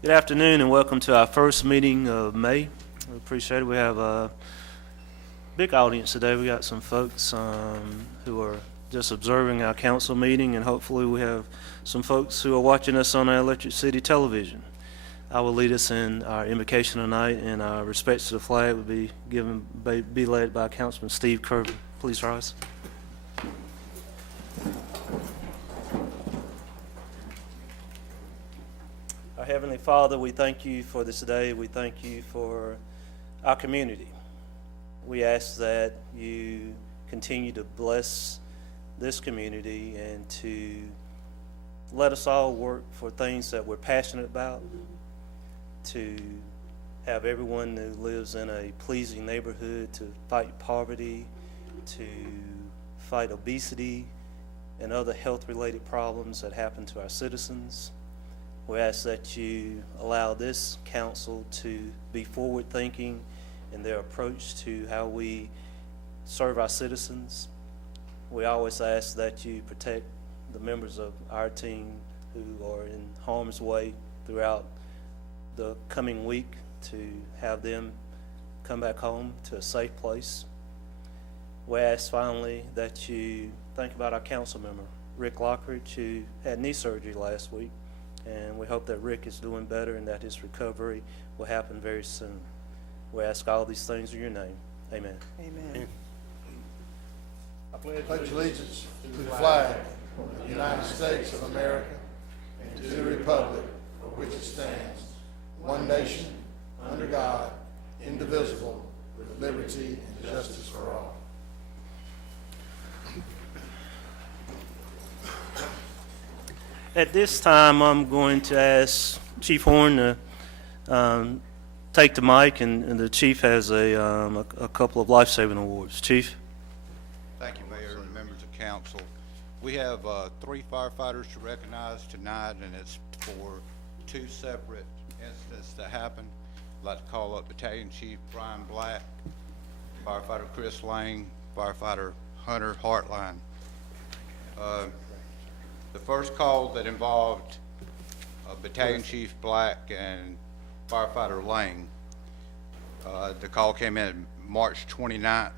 Good afternoon and welcome to our first meeting of May. We appreciate it. We have a big audience today. We got some folks who are just observing our council meeting, and hopefully we have some folks who are watching us on our Electric City television. I will lead us in our invocation tonight, and our respects to the flag will be led by Councilman Steve Kirven. Please rise. Our Heavenly Father, we thank you for this day. We thank you for our community. We ask that you continue to bless this community and to let us all work for things that we're passionate about, to have everyone who lives in a pleasing neighborhood to fight poverty, to fight obesity and other health-related problems that happen to our citizens. We ask that you allow this council to be forward-thinking in their approach to how we serve our citizens. We always ask that you protect the members of our team who are in harm's way throughout the coming week, to have them come back home to a safe place. We ask finally that you think about our council member, Rick Lockridge, who had knee surgery last week. And we hope that Rick is doing better and that his recovery will happen very soon. We ask all these things in your name. Amen. Amen. I pledge allegiance to the flag of the United States of America and to the republic for which it stands, one nation, under God, indivisible, with liberty and justice for all. At this time, I'm going to ask Chief Horn to take the mic, and the Chief has a couple of life-saving awards. Chief? Thank you, Mayor and members of council. We have 3 firefighters to recognize tonight, and it's for 2 separate incidents that happened. I'd like to call up Battalion Chief Brian Black, Firefighter Chris Lane, Firefighter Hunter Hartline. The first call that involved Battalion Chief Black and Firefighter Lane, the call came in March 29th.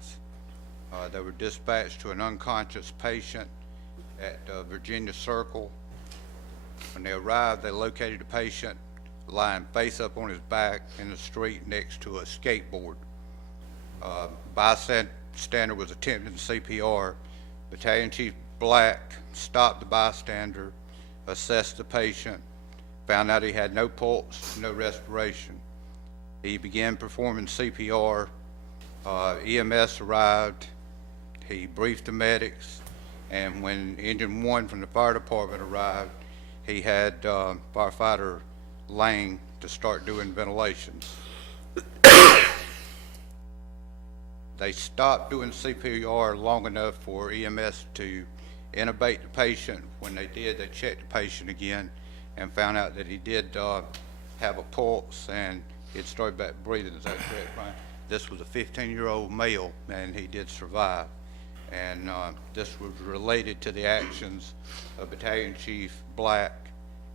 They were dispatched to an unconscious patient at Virginia Circle. When they arrived, they located the patient lying face up on his back in the street next to a skateboard. Bystander was attempting CPR. Battalion Chief Black stopped the bystander, assessed the patient, found out he had no pulse, no respiration. He began performing CPR. EMS arrived. He briefed the medics, and when Engine 1 from the fire department arrived, he had Firefighter Lane to start doing ventilations. They stopped doing CPR long enough for EMS to intubate the patient. When they did, they checked the patient again and found out that he did have a pulse and he'd started back breathing. Is that correct, Brian? This was a 15-year-old male, and he did survive. And this was related to the actions of Battalion Chief Black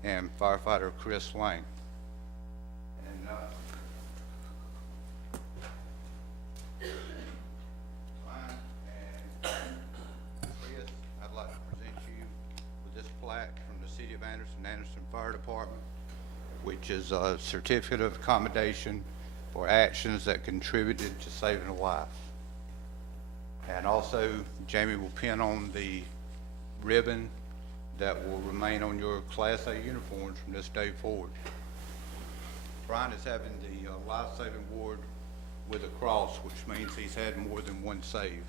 and Firefighter Chris Lane. And Brian and Chris, I'd like to present you with this plaque from the City of Anderson Fire Department, which is a certificate of accommodation for actions that contributed to saving a life. And also, Jamie will pin on the ribbon that will remain on your Class A uniforms from this day forward. Brian is having the life-saving award with a cross, which means he's had more than one save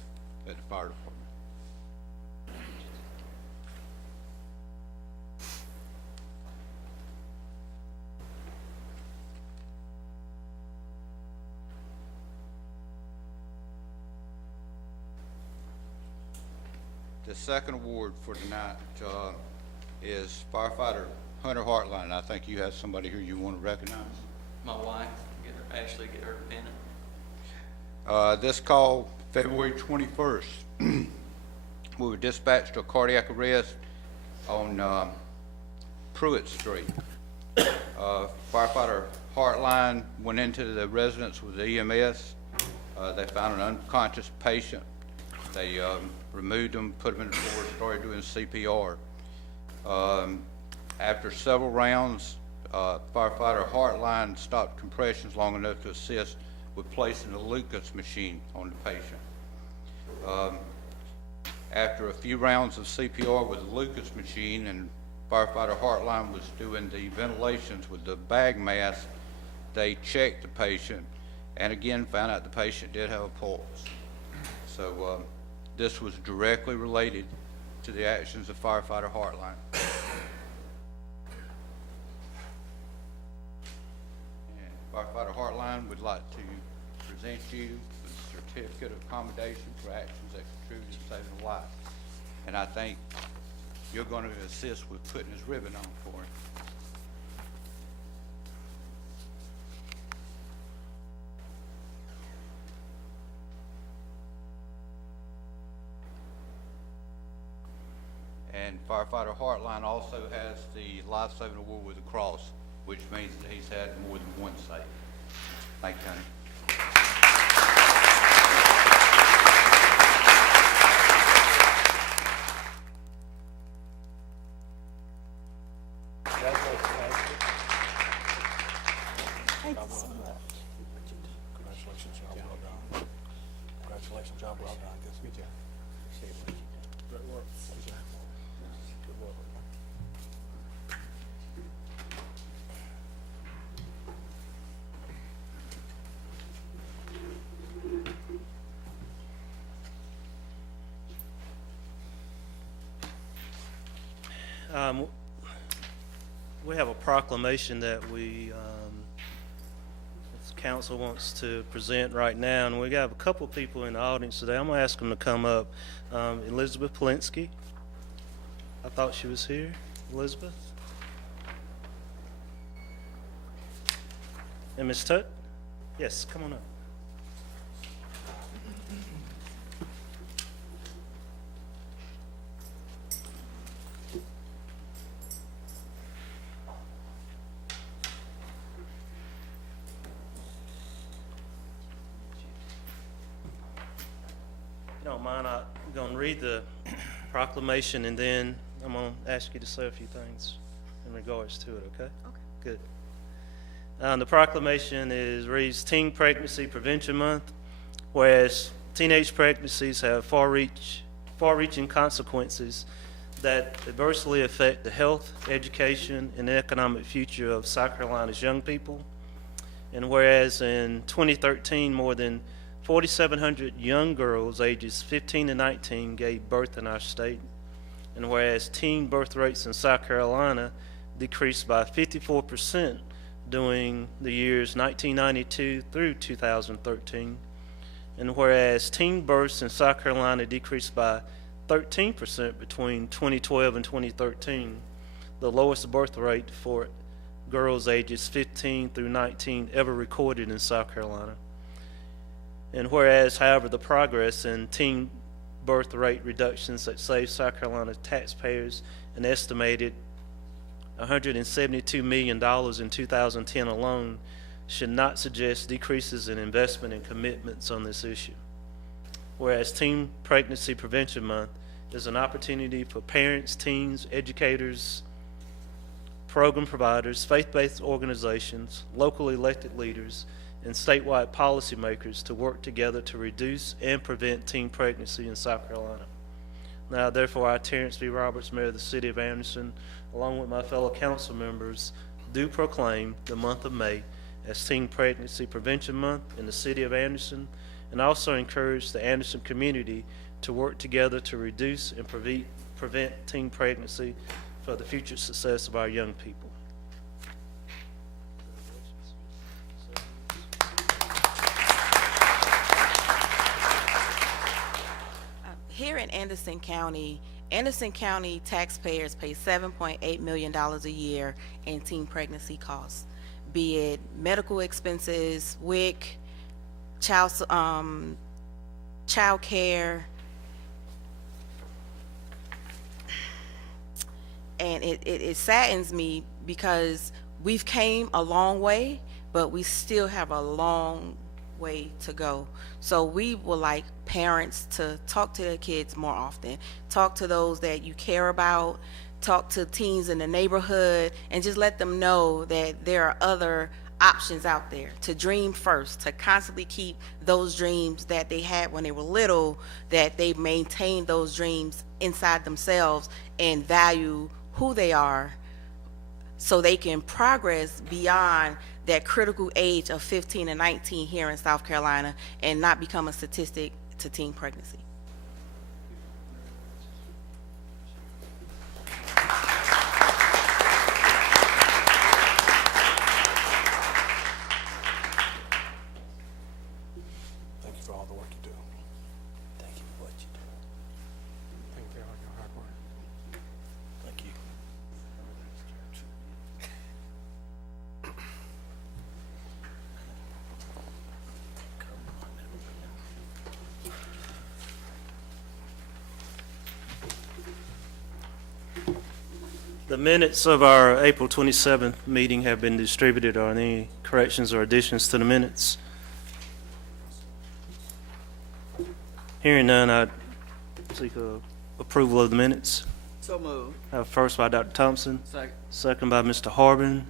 at the fire department. The second award for tonight is Firefighter Hunter Hartline. I think you have somebody who you want to recognize. My wife, Ashley, get her pennant. This call, February 21st, we were dispatched to a cardiac arrest on Pruitt Street. Firefighter Hartline went into the residence with the EMS. They found an unconscious patient. They removed him, put him in the floor, started doing CPR. After several rounds, Firefighter Hartline stopped compressions long enough to assist with placing the Lucas machine on the patient. After a few rounds of CPR with the Lucas machine and Firefighter Hartline was doing the ventilations with the bag mask, they checked the patient and again found out the patient did have a pulse. So this was directly related to the actions of Firefighter Hartline. And Firefighter Hartline would like to present you with a certificate of commendation for actions that contributed to saving a life. And I think you're going to assist with putting his ribbon on for him. And Firefighter Hartline also has the Life Saving Award with a cross, which means that he's had more than one save. Thank you, honey. Thank you so much. Congratulations, job well done. Congratulations, job well done. Good job. Great work. Good job. Good work. We have a proclamation that this council wants to present right now, and we have a couple people in the audience today. I'm gonna ask them to come up. Elizabeth Polinsky. I thought she was here. Elizabeth? And Ms. Tutt? Yes, come on up. If you don't mind, I'm going to read the proclamation, and then I'm going to ask you to say a few things in regards to it, okay? Okay. Good. The proclamation reads Teen Pregnancy Prevention Month, whereas teenage pregnancies have far-reaching consequences that adversely affect the health, education, and economic future of South Carolina's young people. And whereas in 2013, more than 4,700 young girls ages 15 to 19 gave birth in our state. And whereas teen birth rates in South Carolina decreased by 54% during the years 1992 through 2013. And whereas teen births in South Carolina decreased by 13% between 2012 and 2013, the lowest birth rate for girls ages 15 through 19 ever recorded in South Carolina. And whereas, however, the progress in teen birth rate reductions that saved South Carolina taxpayers an estimated $172 million in 2010 alone should not suggest decreases in investment and commitments on this issue. Whereas Teen Pregnancy Prevention Month is an opportunity for parents, teens, educators, program providers, faith-based organizations, local elected leaders, and statewide policymakers to work together to reduce and prevent teen pregnancy in South Carolina. Now, therefore, I, Terence V. Roberts, Mayor of the City of Anderson, along with my fellow council members, do proclaim the month of May as Teen Pregnancy Prevention Month in the City of Anderson, and also encourage the Anderson community to work together to reduce and prevent teen pregnancy for the future success of our young people. Here in Anderson County taxpayers pay $7.8 million a year in teen pregnancy costs, be it medical expenses, WIC, child care, and it saddens me because we've came a long way, but we still have a long way to go. So we would like parents to talk to their kids more often, talk to those that you care about, talk to teens in the neighborhood, and just let them know that there are other options out there, to dream first, to constantly keep those dreams that they had when they were little, that they maintain those dreams inside themselves and value who they are, so they can progress beyond that critical age of 15 and 19 here in South Carolina and not become a statistic to teen pregnancy. Thank you for all the work you do. Thank you for what you do. Thank you for all your hard work. Thank you. The minutes of our April 27th meeting have been distributed. Are there any corrections or additions to the minutes? Hearing none, I seek approval of the minutes. So moved. First by Dr. Thompson, Second. second by Mr. Harbin.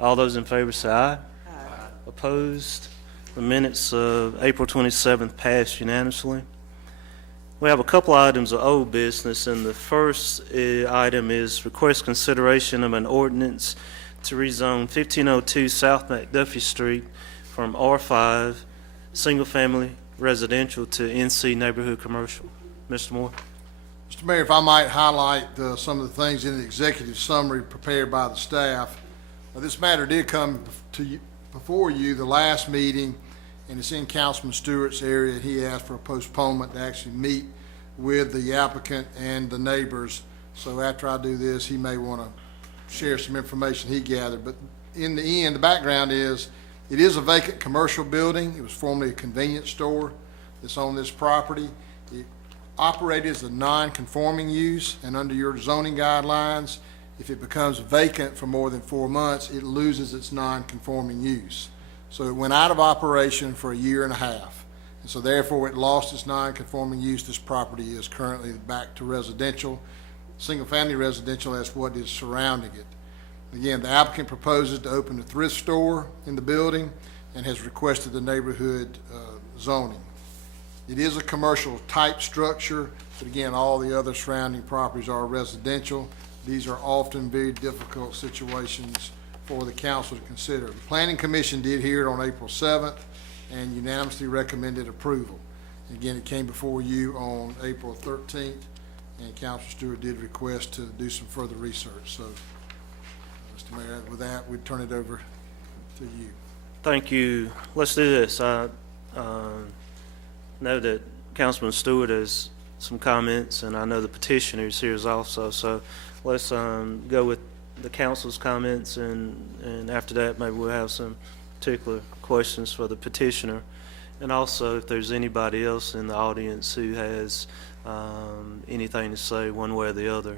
All those in favor say aye. Aye. Opposed? The minutes of April 27th passed unanimously. We have a couple items of old business, and the first item is request consideration of an ordinance to rezone 1502 South McDuffie Street from R5 single-family residential to NC neighborhood commercial. Mr. Moore. Mr. Mayor, if I might highlight some of the things in the executive summary prepared by the staff. This matter did come to you, before you, the last meeting, and it's in Councilman Stewart's area. He asked for a postponement to actually meet with the applicant and the neighbors. So after I do this, he may want to share some information he gathered. But in the end, the background is, it is a vacant commercial building. It was formerly a convenience store that's on this property. It operated as a non-conforming use, and under your zoning guidelines, if it becomes vacant for more than 4 months, it loses its non-conforming use. So it went out of operation for a year and a half. And so therefore it lost its non-conforming use. This property is currently back to residential, single-family residential. That's what is surrounding it. Again, the applicant proposes to open a thrift store in the building and has requested the neighborhood zoning. It is a commercial type structure, but again, all the other surrounding properties are residential. These are often very difficult situations for the council to consider. The Planning Commission did hear it on April 7th and unanimously recommended approval. Again, it came before you on April 13th, and Councilor Stewart did request to do some further research. So, Mr. Mayor, with that, we'd turn it over to you. Thank you. Let's do this. I know that Councilman Stewart has some comments, and I know the petitioner is here also. So let's go with the council's comments, and after that, maybe we'll have some particular questions for the petitioner. And also, if there's anybody else in the audience who has anything to say one way or the other,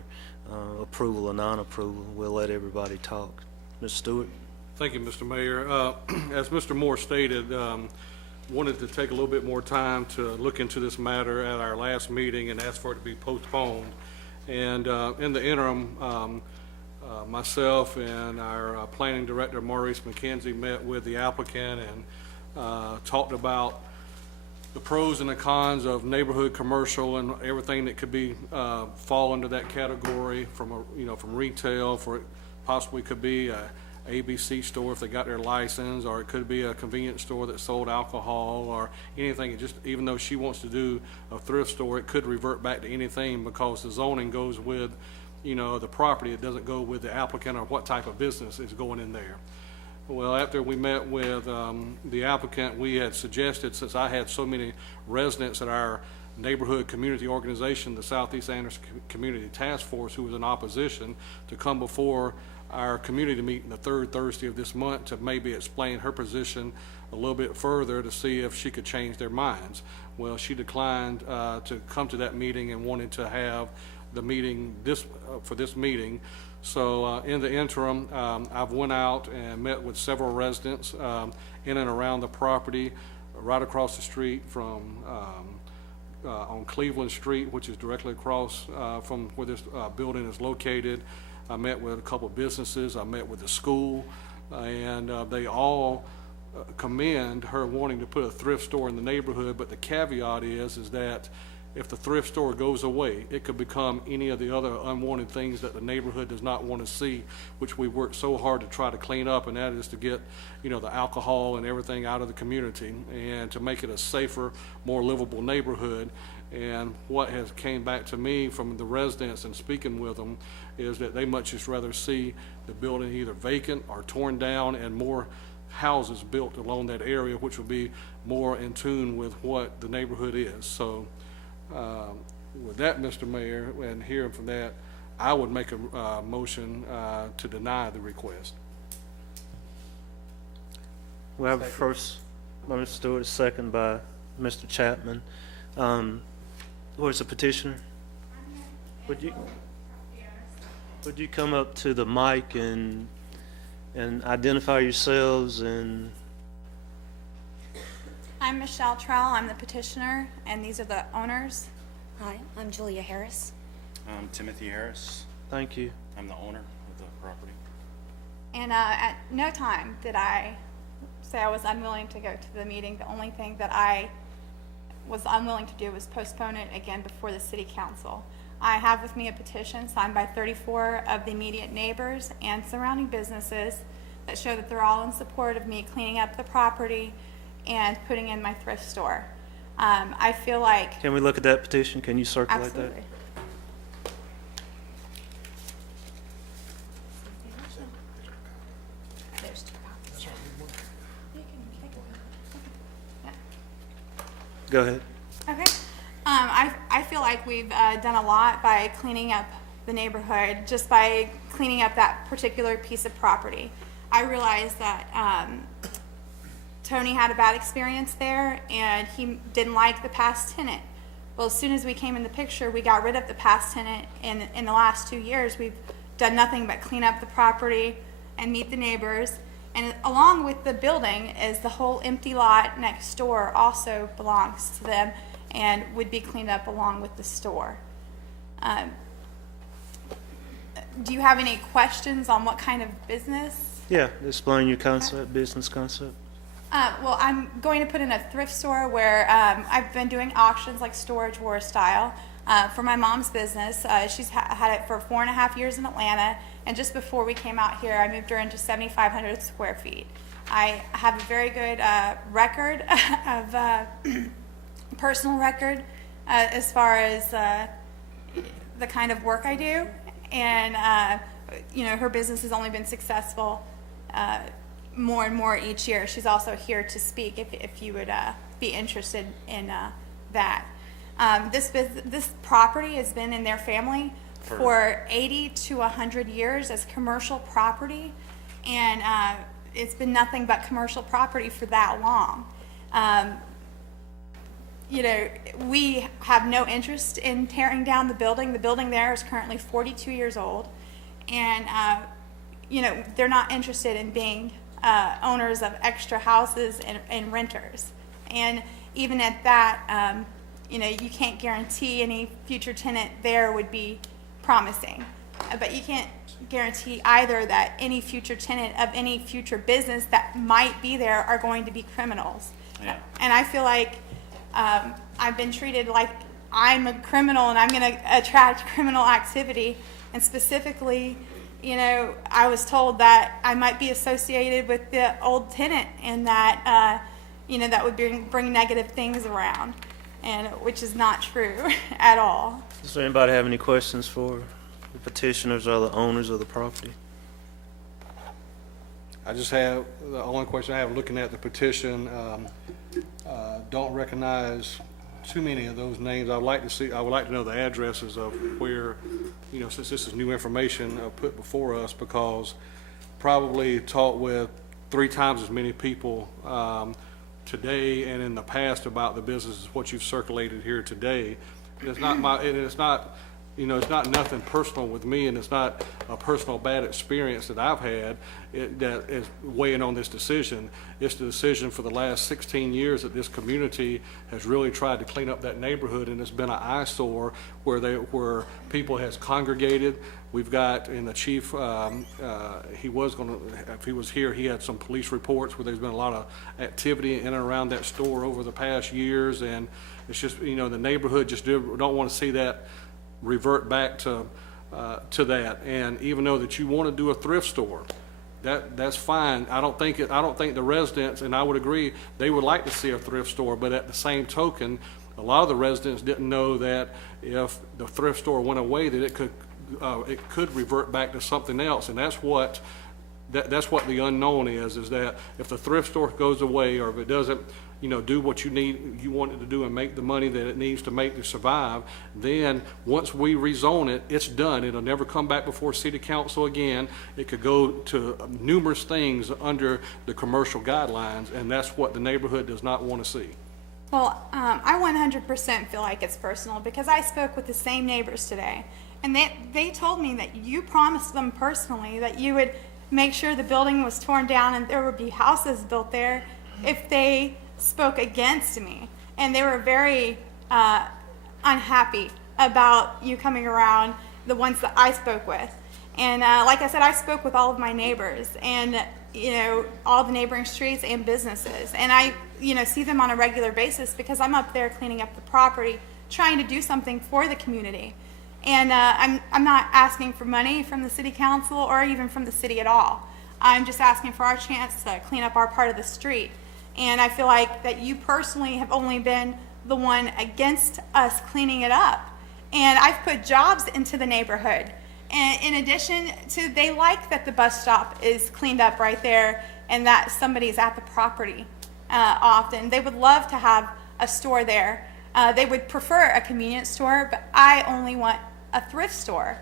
approval or non-approval, we'll let everybody talk. Mr. Stewart. Thank you, Mr. Mayor. As Mr. Moore stated, wanted to take a little bit more time to look into this matter at our last meeting and ask for it to be postponed. And in the interim, myself and our planning director, Maurice McKenzie, met with the applicant and talked about the pros and the cons of neighborhood commercial and everything that could be fall under that category, from from retail, for it possibly could be a ABC store if they got their license, or it could be a convenience store that sold alcohol or anything. It just, even though she wants to do a thrift store, it could revert back to anything because the zoning goes with the property. It doesn't go with the applicant or what type of business is going in there. Well, after we met with the applicant, we had suggested, since I had so many residents at our neighborhood community organization, the Southeast Anderson Community Task Force, who was in opposition, to come before our community meeting the third Thursday of this month to maybe explain her position a little bit further to see if she could change their minds. Well, she declined to come to that meeting and wanted to have the meeting for this meeting. So in the interim, I've went out and met with several residents in and around the property, right across the street from on Cleveland Street, which is directly across from where this building is located. I met with a couple of businesses. I met with the school, and they all commend her wanting to put a thrift store in the neighborhood. But the caveat is that if the thrift store goes away, it could become any of the other unwanted things that the neighborhood does not want to see, which we work so hard to try to clean up, and that is to get, you know, the alcohol and everything out of the community and to make it a safer, more livable neighborhood. And what has came back to me from the residents and speaking with them is that they much just rather see the building either vacant or torn down and more houses built along that area, which would be more in tune with what the neighborhood is. So with that, Mr. Mayor, and hearing from that, I would make a motion to deny the request. We have a first by Mr. Stewart, a second by Mr. Chapman. Where's the petitioner? Would you come up to the mic and identify yourselves? And I'm Michelle Trell. I'm the petitioner, and these are the owners. Hi, I'm Julia Harris. I'm Timothy Harris. thank you. I'm the owner of the property. And at no time did I say I was unwilling to go to the meeting. The only thing that I was unwilling to do was postpone it again before the city council. I have with me a petition signed by 34 of the immediate neighbors and surrounding businesses that show that they're all in support of me cleaning up the property and putting in my thrift store. I feel like... Can we look at that petition? Can you circulate that? Absolutely. There's 2 copies. Go ahead. Okay. I feel like we've done a lot by cleaning up the neighborhood, just by cleaning up that particular piece of property. I realized that Tony had a bad experience there, and he didn't like the past tenant. Well, as soon as we came in the picture, we got rid of the past tenant. In the last 2 years, we've done nothing but clean up the property and meet the neighbors. And along with the building is the whole empty lot next door also belongs to them and would be cleaned up along with the store. Do you have any questions on what kind of business? Yeah, explain your concept, business concept. Well, I'm going to put in a thrift store where I've been doing auctions like Storage War style for my mom's business. She's had it for 4.5 years in Atlanta, and just before we came out here, I moved her into 7,500 square feet. I have a very good record of personal record as far as the kind of work I do, and you know, her business has only been successful more and more each year. She's also here to speak if you would be interested in that. This property has been in their family for 80 to 100 years as commercial property, and it's been nothing but commercial property for that long. You know, we have no interest in tearing down the building. The building there is currently 42 years old, and you know, they're not interested in being owners of extra houses and renters. And even at that, you know, you can't guarantee any future tenant there would be promising, but you can't guarantee either that any future tenant of any future business that might be there are going to be criminals. Yeah. And I feel like I've been treated like I'm a criminal and I'm going to attract criminal activity. And specifically, you know, I was told that I might be associated with the old tenant and that, you know, that would bring negative things around, and which is not true at all. Does anybody have any questions for the petitioners or the owners of the property? I just have, the only question I have looking at the petition, don't recognize too many of those names. I would like to know the addresses of where, you know, since this is new information put before us, because probably talked with 3 times as many people today and in the past about the business as what you've circulated here today. It's not you know, it's not nothing personal with me, and it's not a personal bad experience that I've had that is weighing on this decision. It's the decision for the last 16 years that this community has really tried to clean up that neighborhood, and it's been an eyesore where people has congregated. We've got, and the chief, he was going to, if he was here, he had some police reports where there's been a lot of activity in and around that store over the past years, and it's just, you know, the neighborhood just don't want to see that revert back to that. And even though that you want to do a thrift store, that's fine. I don't think the residents, and I would agree, they would like to see a thrift store, but at the same token, a lot of the residents didn't know that if the thrift store went away, that it could revert back to something else. And that's what the unknown is that if the thrift store goes away, or if it doesn't, you know, do what you want it to do and make the money that it needs to make to survive, then once we rezone it, it's done. It'll never come back before city council again. It could go to numerous things under the commercial guidelines, and that's what the neighborhood does not want to see. Well, I 100% feel like it's personal because I spoke with the same neighbors today, and they told me that you promised them personally that you would make sure the building was torn down and there would be houses built there if they spoke against me. And they were very unhappy about you coming around, the ones that I spoke with. And like I said, I spoke with all of my neighbors and, you know, all the neighboring streets and businesses. And I, you know, see them on a regular basis because I'm up there cleaning up the property, trying to do something for the community. And I'm not asking for money from the city council or even from the city at all. I'm just asking for our chance to clean up our part of the street. And I feel like that you personally have only been the one against us cleaning it up. And I've put jobs into the neighborhood. And in addition to, they like that the bus stop is cleaned up right there and that somebody's at the property often. They would love to have a store there. They would prefer a convenience store, but I only want a thrift store.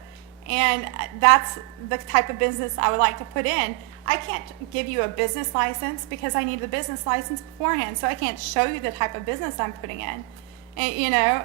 And that's the type of business I would like to put in. I can't give you a business license because I need the business license beforehand, so I can't show you the type of business I'm putting in. And, you know.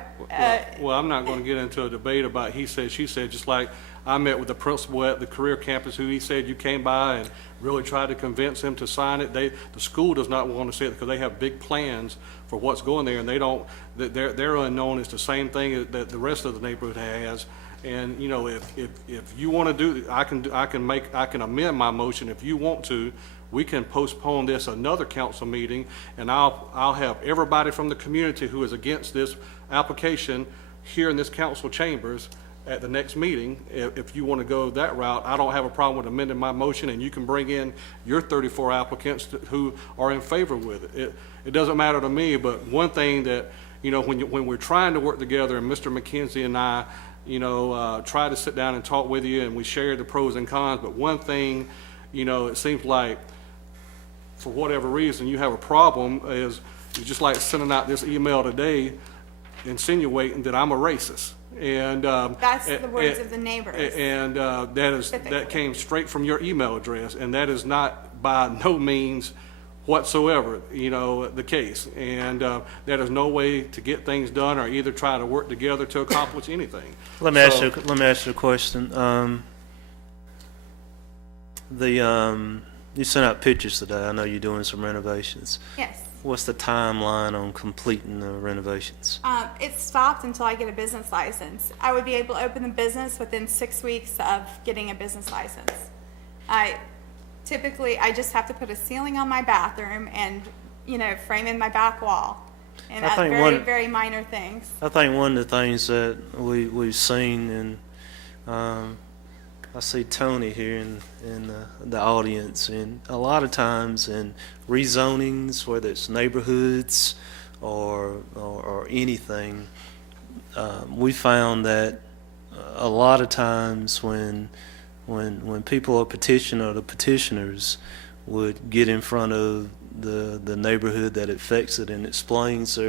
Well, I'm not going to get into a debate about he said, she said, just like I met with the principal at the career campus who he said you came by and really tried to convince him to sign it. The school does not want to see it because they have big plans for what's going there, and they don't, their unknown is the same thing that the rest of the neighborhood has. And, you know, if you want to do, I can amend my motion if you want to. We can postpone this another council meeting, and I'll have everybody from the community who is against this application here in this council chambers at the next meeting. If you want to go that route, I don't have a problem with amending my motion, and you can bring in your 34 applicants who are in favor with it. It doesn't matter to me, but one thing that, you know, when we're trying to work together, and Mr. McKenzie and I, you know, try to sit down and talk with you, and we share the pros and cons, but one thing, you know, it seems like for whatever reason you have a problem is you just like sending out this email today insinuating that I'm a racist. And that's the words of the neighbors. And that came straight from your email address, and that is not by no means whatsoever, you know, the case. And there is no way to get things done or either try to work together to accomplish anything. Let me ask you a question. You sent out pictures today. I know you're doing some renovations. Yes. What's the timeline on completing the renovations? It stopped until I get a business license. I would be able to open the business within 6 weeks of getting a business license. Typically, I just have to put a ceiling on my bathroom and, you know, frame in my back wall. And that's very minor things. I think one of the things that we've seen, and I see Tony here in the audience, and a lot of times in rezonings, whether it's neighborhoods or anything, we found that a lot of times when people are petitioned or the petitioners would get in front of the neighborhood that affects it and explains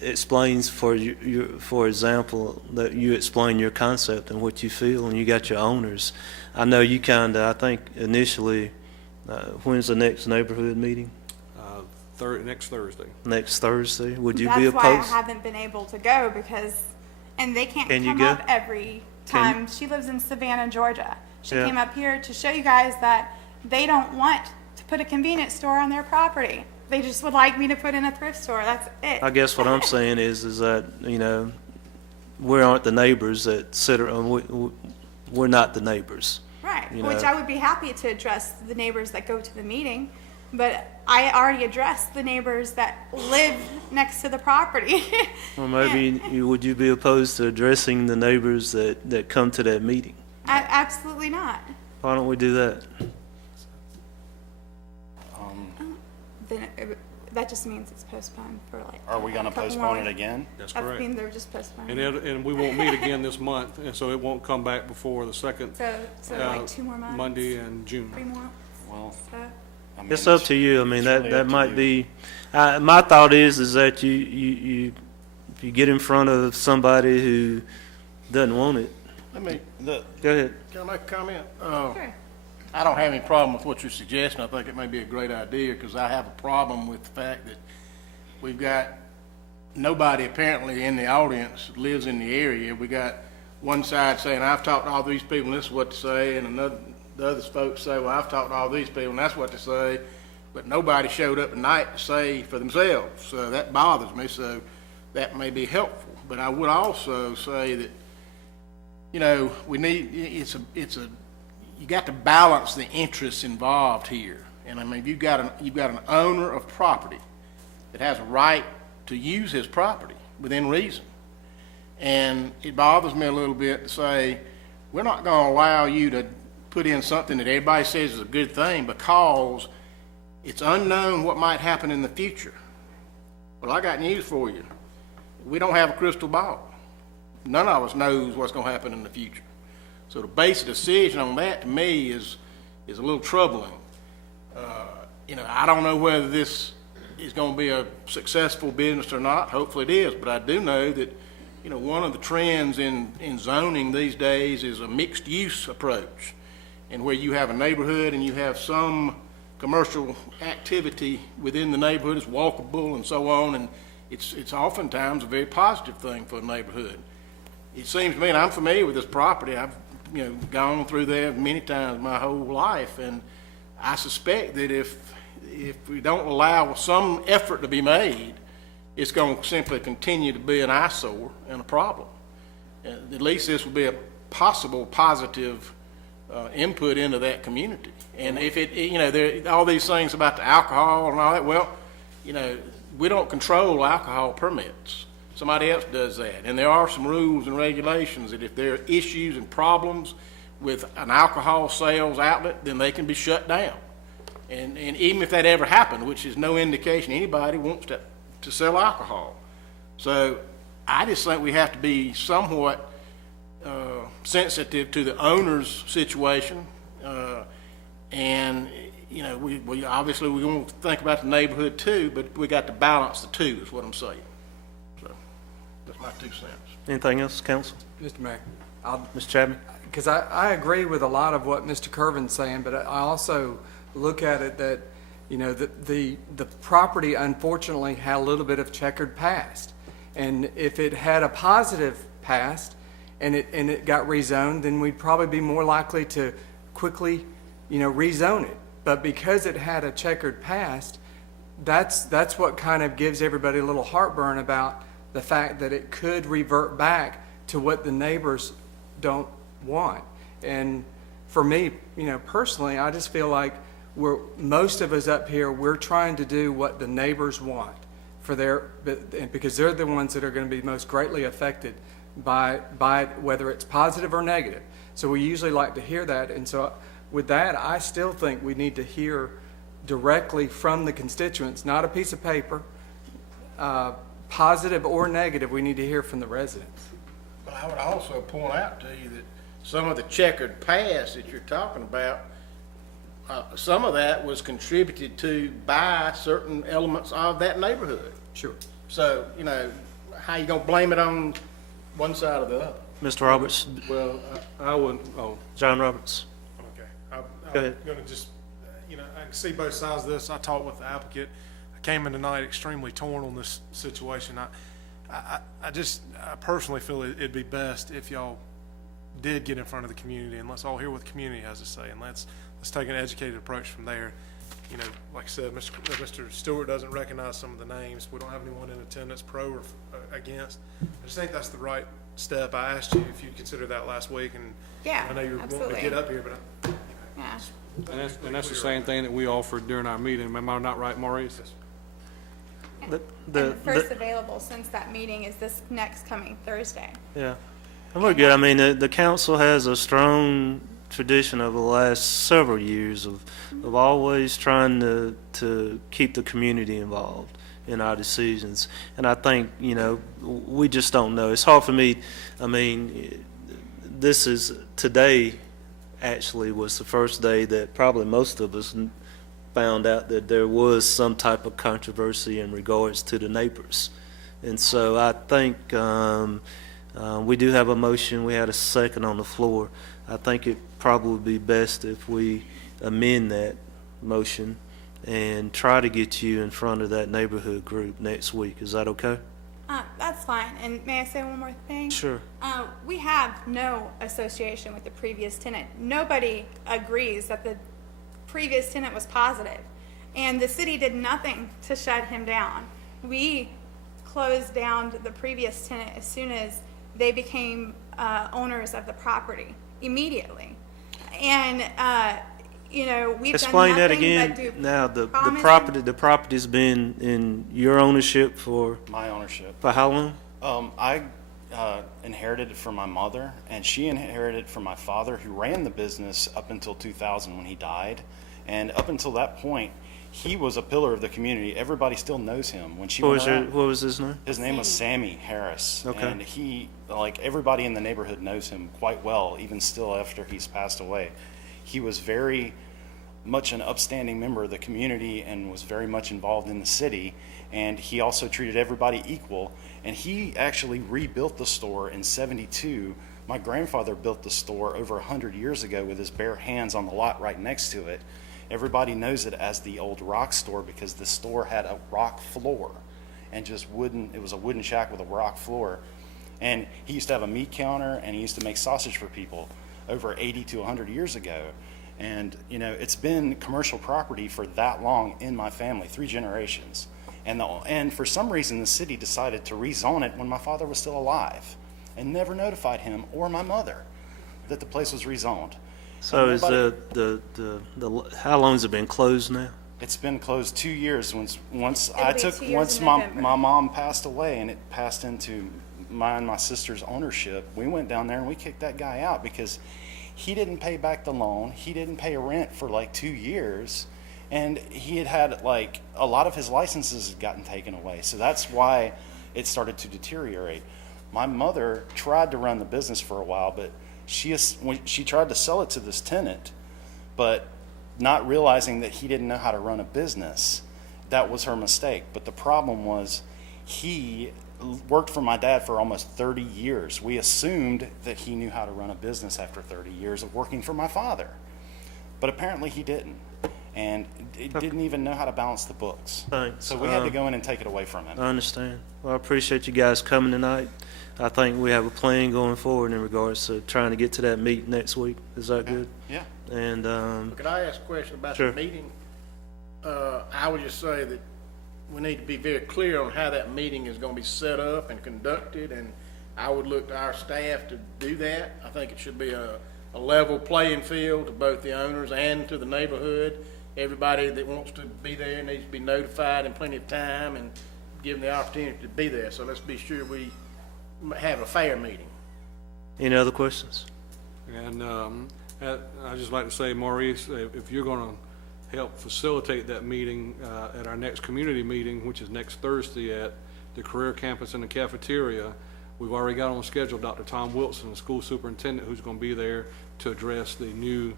explains for example, that you explain your concept and what you feel, and you got your owners. I know you I think initially, when's the next neighborhood meeting? Next Thursday. Next Thursday. Would you That's be opposed? why I haven't been able to go, because and they can't Can you come go? up every Can time. She lives in Savannah, Georgia. She Yeah. came up here to show you guys that they don't want to put a convenience store on their property. They just would like me to put in a thrift store. That's it. I guess what I'm saying is that, you know, we aren't the neighbors that sit around, we're not the neighbors. Right, you which know. I would be happy to address the neighbors that go to the meeting, but I already addressed the neighbors that live next to the property. Or maybe, would you be opposed to addressing the neighbors that come to that meeting? Absolutely not. Why don't we do that? Then that just means it's postponed for like. Are we gonna a couple more postpone it weeks. again? That's I correct. mean, they're just postponing. And we won't meet again this month, and so it won't come back before the second So like 2 more months? Monday in June. 3 more? Well, So, I mean, It's up to you. I mean, it's really that up to might you. be, my thought is that you, if you get in front of somebody who doesn't want it, Let me, go ahead. can I make a comment? sure. I don't have any problem with what you're suggesting. I think it may be a great idea, because I have a problem with the fact that we've got nobody apparently in the audience lives in the area. We got one side saying, I've talked to all these people, and this is what to say, and the other folks say, well, I've talked to all these people, and that's what to say, but nobody showed up tonight to say for themselves. So that bothers me, so that may be helpful. But I would also say that, you know, we need, you got to balance the interests involved here. And I mean, you've got an owner of property that has a right to use his property within reason. And it bothers me a little bit to say, we're not gonna allow you to put in something that everybody says is a good thing because it's unknown what might happen in the future. Well, I got news for you. We don't have a crystal ball. None of us knows what's gonna happen in the future. So to base a decision on that, to me, is a little troubling. You know, I don't know whether this is going to be a successful business or not. Hopefully it is, but I do know that, you know, one of the trends in zoning these days is a mixed-use approach, and where you have a neighborhood and you have some commercial activity within the neighborhood, it's walkable and so on, and it's oftentimes a very positive thing for a neighborhood. It seems to me, and I'm familiar with this property, I've, you know, gone through there many times my whole life, and I suspect that if we don't allow some effort to be made, it's going to simply continue to be an eyesore and a problem. At least this will be a possible positive input into that community. And if it, you know, there all these things about the alcohol and all that, well, you know, we don't control alcohol permits. Somebody else does that. And there are some rules and regulations that if there are issues and problems with an alcohol sales outlet, then they can be shut down. And even if that ever happened, which is no indication anybody wants to sell alcohol. So I just think we have to be somewhat sensitive to the owner's situation. And, you know, we obviously we want to think about the neighborhood too, but we got to balance the two is what I'm saying. So that's my 2 cents. Anything else, council? Mr. Mayor, Mr. Chapman? because I agree with a lot of what Mr. Kirven's saying, but I also look at it that, you know, the property unfortunately had a little bit of checkered past. And if it had a positive past and it got rezoned, then we'd probably be more likely to quickly, you know, rezone it. But because it had a checkered past, that's what kind of gives everybody a little heartburn about the fact that it could revert back to what the neighbors don't want. And for me, you know, personally, I just feel like most of us up here, we're trying to do what the neighbors want because they're the ones that are going to be most greatly affected by whether it's positive or negative. So we usually like to hear that. And so with that, I still think we need to hear directly from the constituents, not a piece of paper, positive or negative. We need to hear from the residents. But I would also point out to you that some of the checkered past that you're talking about, some of that was contributed to by certain elements of that neighborhood. Sure. So, you know, how you gonna blame it on one side or the other? Mr. Roberts? Well, I wouldn't, John Roberts? Okay. Go ahead. I'm going to just, you know, I can see both sides of this. I talked with the applicant. I came in tonight extremely torn on this situation. I personally feel it'd be best if y'all did get in front of the community, and let's all hear what the community has to say, and let's take an educated approach from there. You know, like I said, Mr. Stewart doesn't recognize some of the names. We don't have anyone in attendance, pro or against. I just think that's the right step. I asked you if you'd consider that last week, and Yeah, I know you're wanting to absolutely. get up here, but Yeah. And that's the same thing that we offered during our meeting. Am I not right, Maurice? The, And the the, first available since that meeting is this next coming Thursday. yeah. And we're good. I mean, the council has a strong tradition over the last several years of always trying to keep the community involved in our decisions. And I think, you know, we just don't know. It's hard for me. I mean, this is today actually was the first day that probably most of us found out that there was some type of controversy in regards to the neighbors. And so I think we do have a motion. We had a second on the floor. I think it probably would be best if we amend that motion and try to get you in front of that neighborhood group next week. Is that okay? That's fine. And may I say one more thing? Sure. We have no association with the previous tenant. Nobody agrees that the previous tenant was positive, and the city did nothing to shut him down. We closed down the previous tenant as soon as they became owners of the property, immediately. And, you know, we've Explain done that nothing but again. do Now, the promising- property's been in your ownership for My ownership. how long? I inherited it from my mother, and she inherited it from my father, who ran the business up until 2000 when he died. And up until that point, he was a pillar of the community. Everybody still knows him. When she What went was, around, what was his name? his name was Sammy Harris. Okay. And he, like, everybody in the neighborhood knows him quite well, even still after he's passed away. He was very much an upstanding member of the community and was very much involved in the city. And he also treated everybody equal. And he actually rebuilt the store in '72. My grandfather built the store over 100 years ago with his bare hands on the lot right next to it. Everybody knows it as the old rock store because the store had a rock floor and just wooden, it was a wooden shack with a rock floor. And he used to have a meat counter, and he used to make sausage for people over 80 to 100 years ago. And, you know, it's been commercial property for that long in my family, 3 generations. And for some reason, the city decided to rezone it when my father was still alive and never notified him or my mother that the place was rezoned. So And is nobody- how long has it been closed now? It's been closed 2 years. Once It'll be 2 years in my November. mom passed away and it passed into my and my sister's ownership, we went down there and we kicked that guy out because he didn't pay back the loan. He didn't pay rent for like 2 years, and he had like a lot of his licenses had gotten taken away. So that's why it started to deteriorate. My mother tried to run the business for a while, but when she tried to sell it to this tenant, but not realizing that he didn't know how to run a business. That was her mistake. But the problem was he worked for my dad for almost 30 years. We assumed that he knew how to run a business after 30 years of working for my father. But apparently he didn't. And it didn't even know how to balance the books. Thanks. So we had to go in and take it away from him. I understand. Well, I appreciate you guys coming tonight. I think we have a plan going forward in regards to trying to get to that meet next week. Is that good? Yeah. And, Could I ask a question about Sure. the meeting? I would just say that we need to be very clear on how that meeting is gonna be set up and conducted, and I would look to our staff to do that. I think it should be a level playing field to both the owners and to the neighborhood. Everybody that wants to be there needs to be notified in plenty of time and given the opportunity to be there. So let's be sure we have a fair meeting. any other questions? And I'd just like to say, Maurice, if you're going to help facilitate that meeting at our next community meeting, which is next Thursday at the Career Campus in the cafeteria, we've already got on schedule Dr. Tom Wilson, the school superintendent, who's going to be there to address the new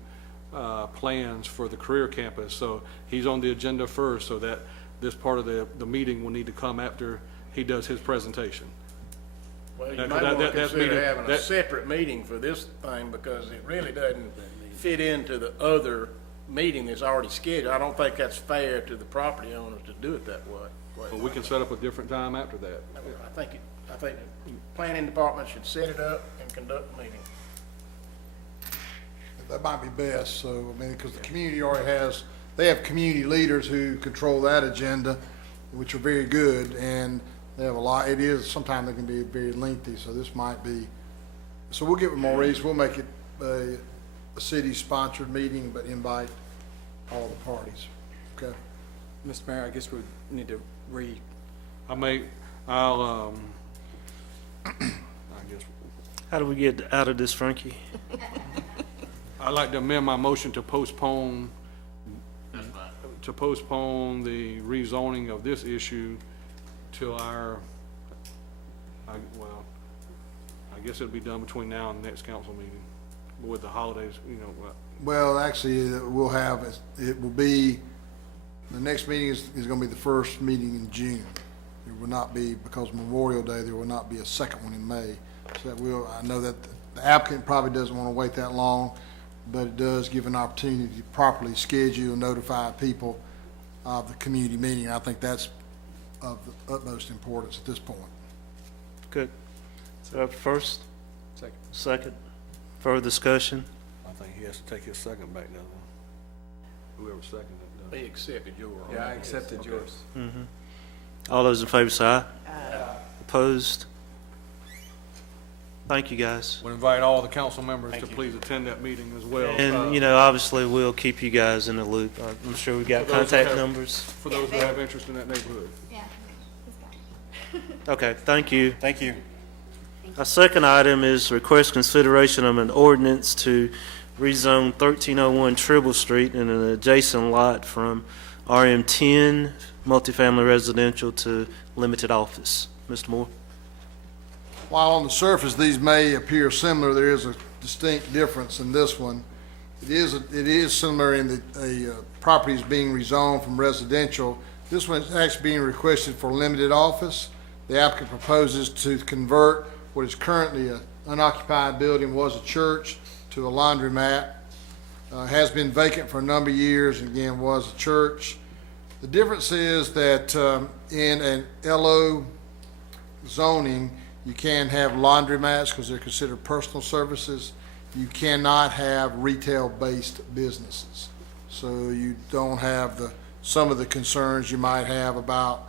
plans for the Career Campus. So he's on the agenda first, so that this part of the meeting will need to come after he does his presentation. Well, you That- might that- want to that consider meeting- having a that- separate meeting for this thing because it really doesn't fit into the other meeting that's already scheduled. I don't think that's fair to the property owners to do it that way. But we can set up a different time after that. I think it I think the planning department should set it up and conduct the meeting. That might be best, so, I mean, because the community already has, they have community leaders who control that agenda, which are very good, and they have a lot, it is, sometimes they can be very lengthy, so this might be, so we'll get with Maurice, we'll make it a city-sponsored meeting, but invite all the parties, okay? Mr. Mayor, I guess we need to I'll, I guess, How do we get out of this, Frankie? I'd like to amend my motion to postpone, the rezoning of this issue till I guess it'll be done between now and the next council meeting with the holidays, Well, actually, we'll have, it will be, the next meeting is gonna be the first meeting in June. There will not be, because Memorial Day, there will not be a second one in May. So that will, I know that the applicant probably doesn't wanna wait that long, but it does give an opportunity to properly schedule and notify people of the community meeting. I think that's of the utmost importance at this point. Good. So first, Second. second, further discussion? I think he has to take his second back, doesn't he? Whoever seconded it. They accepted yours. Yeah, I accepted yours. All those in favor say aye. Opposed? Thank you, guys. We'll invite all the council members to please attend that meeting as well. And, you know, obviously, we'll keep you guys in the loop. I'm sure we got For those that contact have- numbers. For those that have interest in that neighborhood. Yeah. Okay, thank you. Thank you. Our second item is request consideration of an ordinance to rezone 1301 Tribble Street and an adjacent lot from RM10 multifamily residential to limited office. Mr. Moore? While on the surface these may appear similar, there is a distinct difference in this one. It is similar in that a property is being rezoned from residential. This one is actually being requested for limited office. The applicant proposes to convert what is currently an unoccupied building, was a church, to a laundromat. Has been vacant for a number of years, and again, was a church. The difference is that in an LO zoning, you can have laundromats because they're considered personal services. You cannot have retail-based businesses. So you don't have some of the concerns you might have about,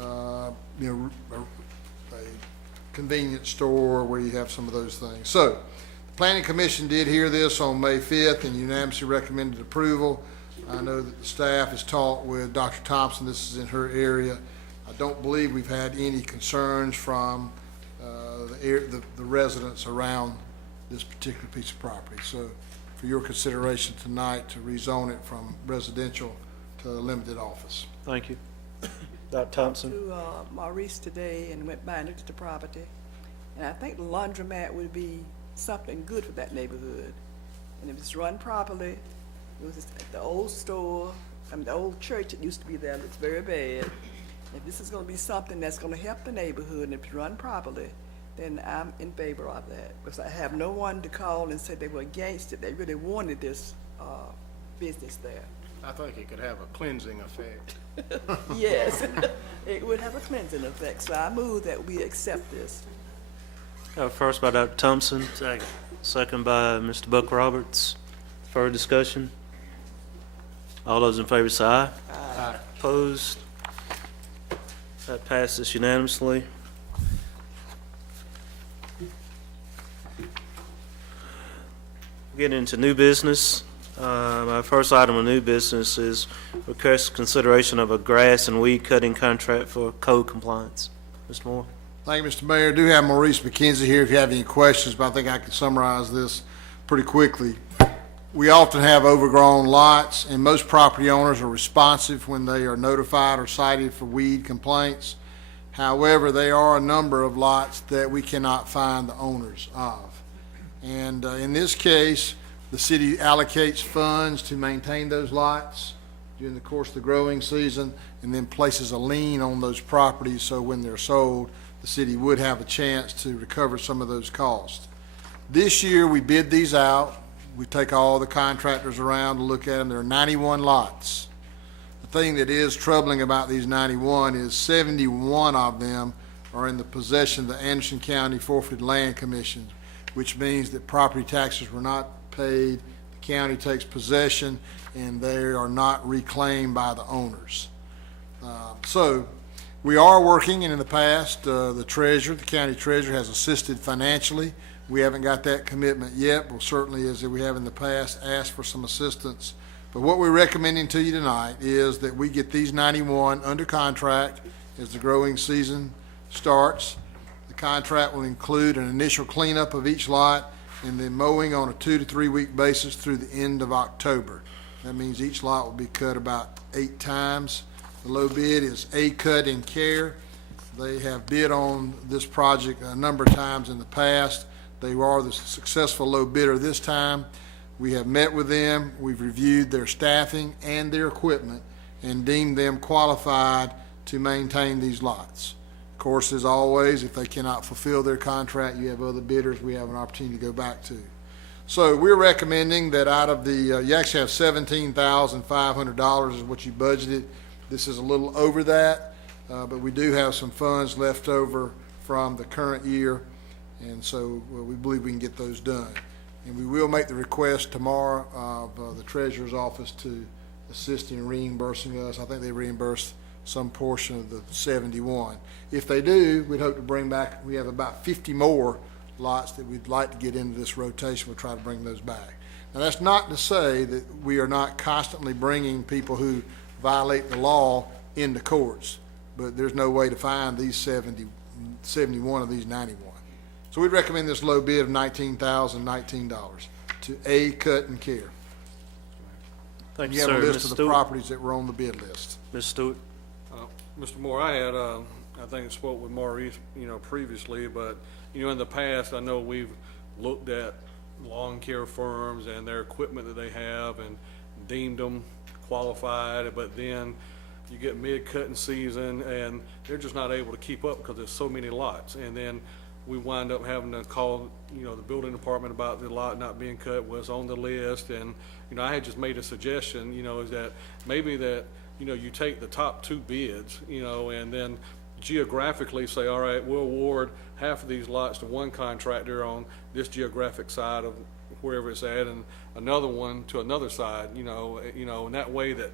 a convenience store where you have some of those things. So the Planning Commission did hear this on May 5th and unanimously recommended approval. I know that the staff has talked with Dr. Thompson. This is in her area. I don't believe we've had any concerns from the residents around this particular piece of property. So for your consideration tonight to rezone it from residential to limited office. Thank you. Dr. Thompson? To Maurice today and went by and looked at the property. And I think the laundromat would be something good for that neighborhood. And if it's run properly, it was the old store, the old church that used to be there looks very bad. If this is gonna be something that's gonna help the neighborhood and if it's run properly, then I'm in favor of that. Because I have no one to call and say they were against it. They really wanted this business there. I think it could have a cleansing effect. Yes, it would have a cleansing effect. So I move that we accept this. First by Dr. Thompson. Second. Second by Mr. Buck Roberts. Further discussion? All those in favor say aye. Aye. Opposed? That passes unanimously. Getting into new business. My first item of new business is request consideration of a grass and weed cutting contract for code compliance. Mr. Moore? Thank you, Mr. Mayor. I do have Maurice McKenzie here if you have any questions, but I think I can summarize this pretty quickly. We often have overgrown lots, and most property owners are responsive when they are notified or cited for weed complaints. However, there are a number of lots that we cannot find the owners of. And in this case, the city allocates funds to maintain those lots during the course of the growing season and then places a lien on those properties so when they're sold, the city would have a chance to recover some of those costs. This year, we bid these out. We take all the contractors around to look at them. There are 91 lots. The thing that is troubling about these 91 is 71 of them are in the possession of the Anderson County Forfeited Land Commission, which means that property taxes were not paid, the county takes possession, and they are not reclaimed by the owners. So we are working, and in the past, the county treasurer has assisted financially. We haven't got that commitment yet. We'll certainly, as we have in the past, ask for some assistance. But what we're recommending to you tonight is that we get these 91 under contract as the growing season starts. The contract will include an initial cleanup of each lot and then mowing on a 2 to 3 week basis through the end of October. That means each lot will be cut about 8 times. The low bid is A Cut and Care. They have bid on this project a number of times in the past. They are the successful low bidder this time. We have met with them, we've reviewed their staffing and their equipment and deemed them qualified to maintain these lots. Of course, as always, if they cannot fulfill their contract, you have other bidders we have an opportunity to go back to. So we're recommending that out of the, you actually have $17,500 is what you budgeted. This is a little over that, but we do have some funds left over from the current year, and so we believe we can get those done. And we will make the request tomorrow of the treasurer's office to assist in reimbursing us. I think they reimbursed some portion of the 71. If they do, we'd hope to bring back, we have about 50 more lots that we'd like to get into this rotation. We'll try to bring those back. Now, that's not to say that we are not constantly bringing people who violate the law into courts, but there's no way to find these 71 of these 91. So we'd recommend this low bid of $19,019 to A Cut and Care. Thank you, You have sir. a list Ms. of the Stewart? properties that were on the bid list. Ms. Stewart? Mr. Moore, I had, I think I spoke with Maurice, previously, but, in the past, I know we've looked at lawn care firms and their equipment that they have and deemed them qualified, but then you get mid-cutting season and they're just not able to keep up because there's so many lots. And then we wind up having to call, the building department about the lot not being cut was on the list. And, I had just made a suggestion, is that maybe that, you take the top 2 bids, and then geographically say, all right, we'll award half of these lots to one contractor on this geographic side of wherever it's at, and another one to another side, and that way that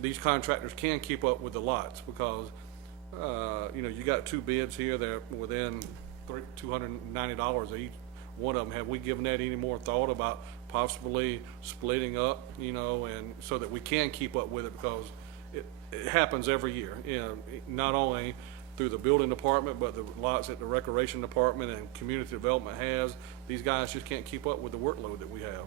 these contractors can keep up with the lots, because, you got 2 bids here that are within $290 each. One of them, have we given that any more thought about possibly splitting up, and so that we can keep up with it, because it happens every year, not only through the building department, but the lots that the recreation department and community development has. These guys just can't keep up with the workload that we have.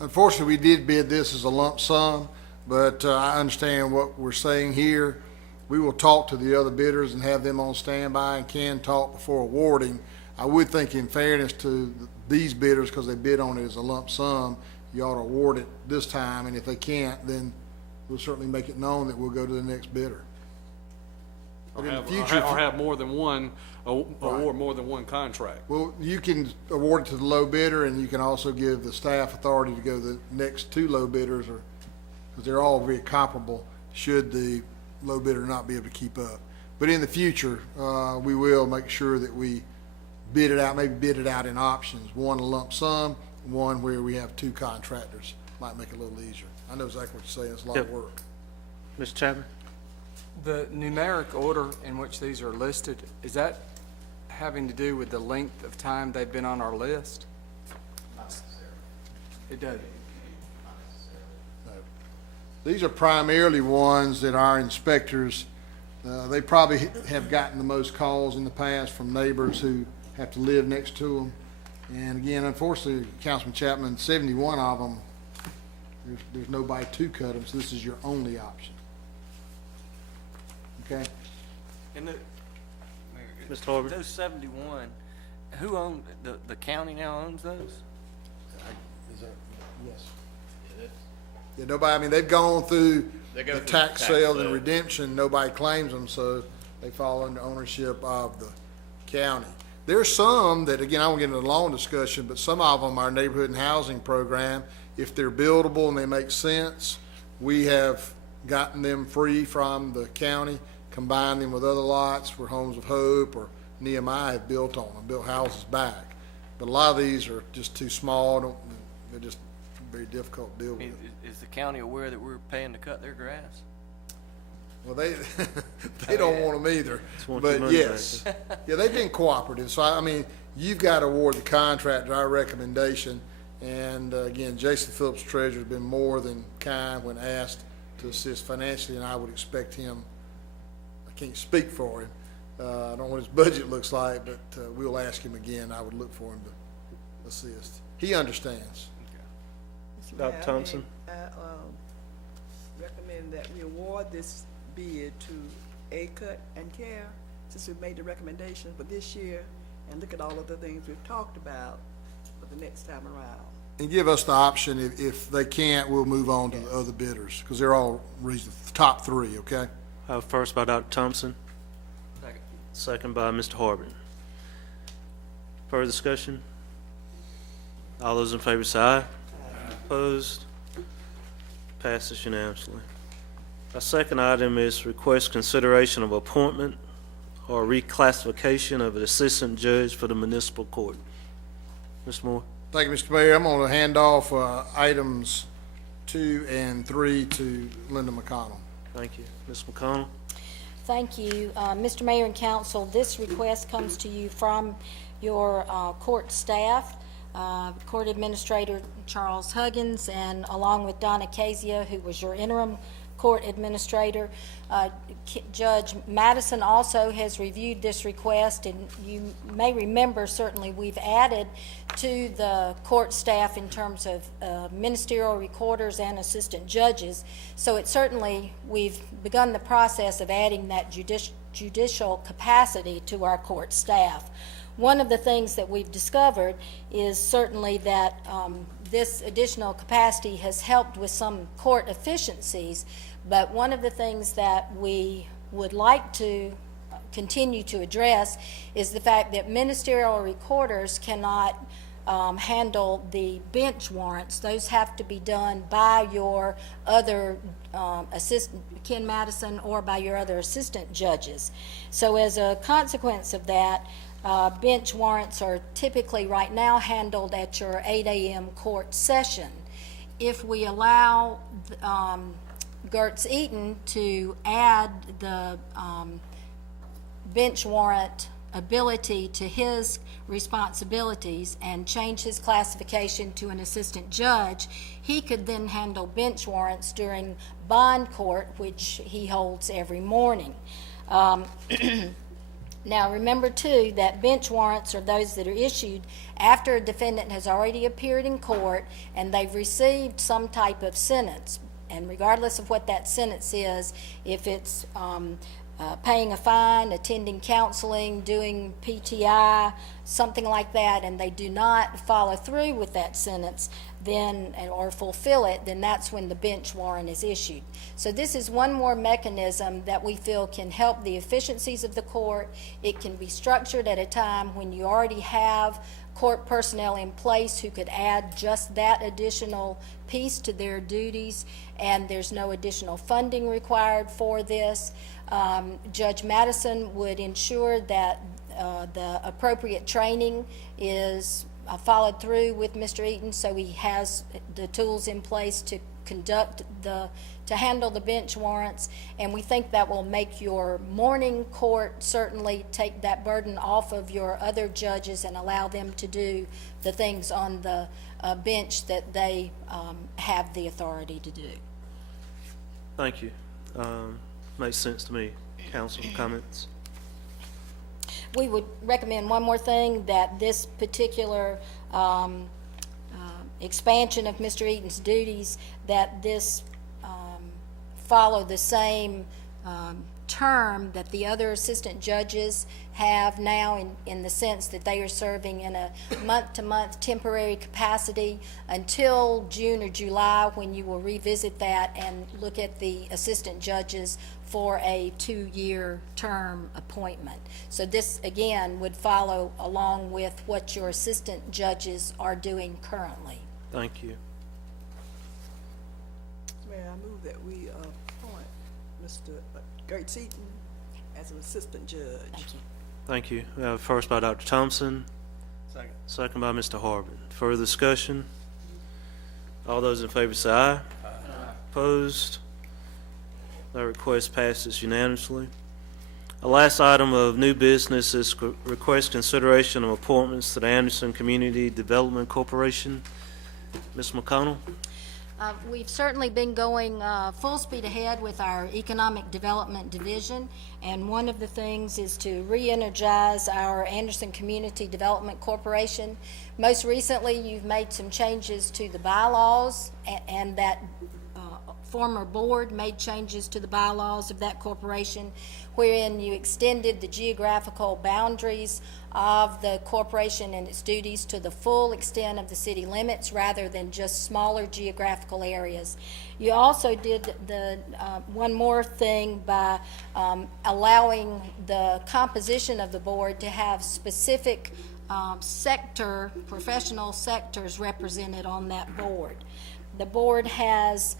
Unfortunately, we did bid this as a lump sum, but I understand what we're saying here. We will talk to the other bidders and have them on standby and can talk before awarding. I would think, in fairness to these bidders, because they bid on it as a lump sum, you ought to award it this time, and if they can't, then we'll certainly make it known that we'll go to the next bidder. But in the future, Or have more than one, award more than one contract. well, you can award it to the low bidder, and you can also give the staff authority to go to the next 2 low bidders, or, because they're all very comparable, should the low bidder not be able to keep up. But in the future, we will make sure that we bid it out, maybe bid it out in options, one a lump sum, one where we have 2 contractors. Might make it a little easier. I know exactly what you're saying, it's a lot of Yep. work. Mr. Chapman? The numeric order in which these are listed, is that having to do with the length of time they've been on our list? Not necessarily. It doesn't. These are primarily ones that our inspectors, they probably have gotten the most calls in the past from neighbors who have to live next to them. And again, unfortunately, Councilman Chapman, 71 of them, there's nobody to cut them, so this is your only option. Okay? And Mr. Horby? those 71, who own, the county now owns those? Yes. Yeah, nobody, I mean, they've gone through the tax sale and redemption, nobody claims them, so they fall under ownership of the county. There's some that, again, I won't get into a long discussion, but some of them, our neighborhood and housing program, if they're buildable and they make sense, we have gotten them free from the county, combine them with other lots where Homes of Hope or Nehemiah have built on them, built houses back. But a lot of these are just too small, they're just very difficult to deal with. Is the county aware that we're paying to cut their grass? Well, they, they don't want them either, want their but money back. yes. Yeah, they've been cooperative, so I mean, you've got to award the contractor our recommendation. And again, Jason Phillips, treasurer, has been more than kind when asked to assist financially, and I would expect him, I can't speak for him, I don't know what his budget looks like, but we'll ask him again. I would look for him to assist. He understands. Mr. Dr. Mayor, Thompson? I recommend that we award this bid to A-Cut and Care, since we've made the recommendation for this year, and look at all of the things we've talked about for the next time around. And give us the option, if they can't, we'll move on to the other bidders, because they're all reasonable, top three, okay? First by Dr. Thompson, Second. second by Mr. Harbin. Further discussion? All those in favor say aye. Opposed? Passes unanimously. Our second item is request consideration of appointment or reclassification of an assistant judge for the municipal court. Mr. Moore? Thank you, Mr. Mayor. I'm going to hand off items 2 and 3 to Linda McConnell. Thank you. Ms. McConnell? Thank you. Mr. Mayor and Council, this request comes to you from your court staff, Court Administrator Charles Huggins, and along with Donna Kezia, who was your interim court administrator. Judge Madison also has reviewed this request, and you may remember, certainly, we've added to the court staff in terms of ministerial recorders and assistant judges. So it certainly, we've begun the process of adding that judicial capacity to our court staff. One of the things that we've discovered is certainly that this additional capacity has helped with some court efficiencies, but one of the things that we would like to continue to address is the fact that ministerial recorders cannot handle the bench warrants. Those have to be done by your other assistant, Ken Madison, or by your other assistant judges. So as a consequence of that, bench warrants are typically right now handled at your 8 a.m. court session. If we allow Gertz Eaton to add the bench warrant ability to his responsibilities and change his classification to an assistant judge, he could then handle bench warrants during bond court, which he holds every morning. Now, remember, too, that bench warrants are those that are issued after a defendant has already appeared in court and they've received some type of sentence. And regardless of what that sentence is, if it's paying a fine, attending counseling, doing PTI, something like that, and they do not follow through with that sentence, then, or fulfill it, then that's when the bench warrant is issued. So this is one more mechanism that we feel can help the efficiencies of the court. It can be structured at a time when you already have court personnel in place who could add just that additional piece to their duties, and there's no additional funding required for this. Judge Madison would ensure that the appropriate training is followed through with Mr. Eaton, so he has the tools in place to to handle the bench warrants, and we think that will make your morning court certainly take that burden off of your other judges and allow them to do the things on the bench that they have the authority to do. Thank you. Makes sense to me. Council comments? We would recommend one more thing, that this particular expansion of Mr. Eaton's duties, that this follow the same term that the other assistant judges have now, in the sense that they are serving in a month-to-month temporary capacity until June or July, when you will revisit that and look at the assistant judges for a 2-year term appointment. So this, again, would follow along with what your assistant judges are doing currently. Thank you. Mayor, I move that we appoint Mr. Gertz Eaton as an assistant judge. Thank you. Thank you. We have a first by Dr. Thompson, Second. second by Mr. Harbin. Further discussion? All those in favor say aye. Opposed? That request passes unanimously. The last item of new business is request consideration of appointments to the Anderson Community Development Corporation. Ms. McConnell? We've certainly been going full speed ahead with our Economic Development Division, and one of the things is to re-energize our Anderson Community Development Corporation. Most recently, you've made some changes to the bylaws, and that former board made changes to the bylaws of that corporation, wherein you extended the geographical boundaries of the corporation and its duties to the full extent of the city limits rather than just smaller geographical areas. You also did the one more thing by allowing the composition of the board to have specific professional sectors represented on that board. The board has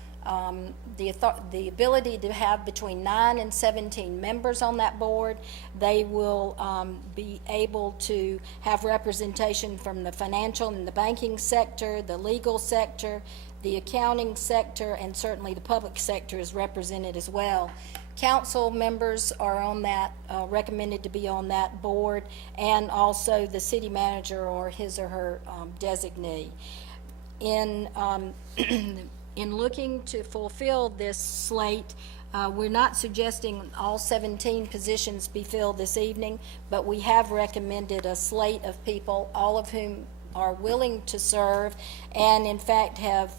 the ability to have between 9 and 17 members on that board. They will be able to have representation from the financial and the banking sector, the legal sector, the accounting sector, and certainly the public sector is represented as well. Council members are on that, recommended to be on that board, and also the city manager or his or her designee. In looking to fulfill this slate, we're not suggesting all 17 positions be filled this evening, but we have recommended a slate of people, all of whom are willing to serve, and in fact have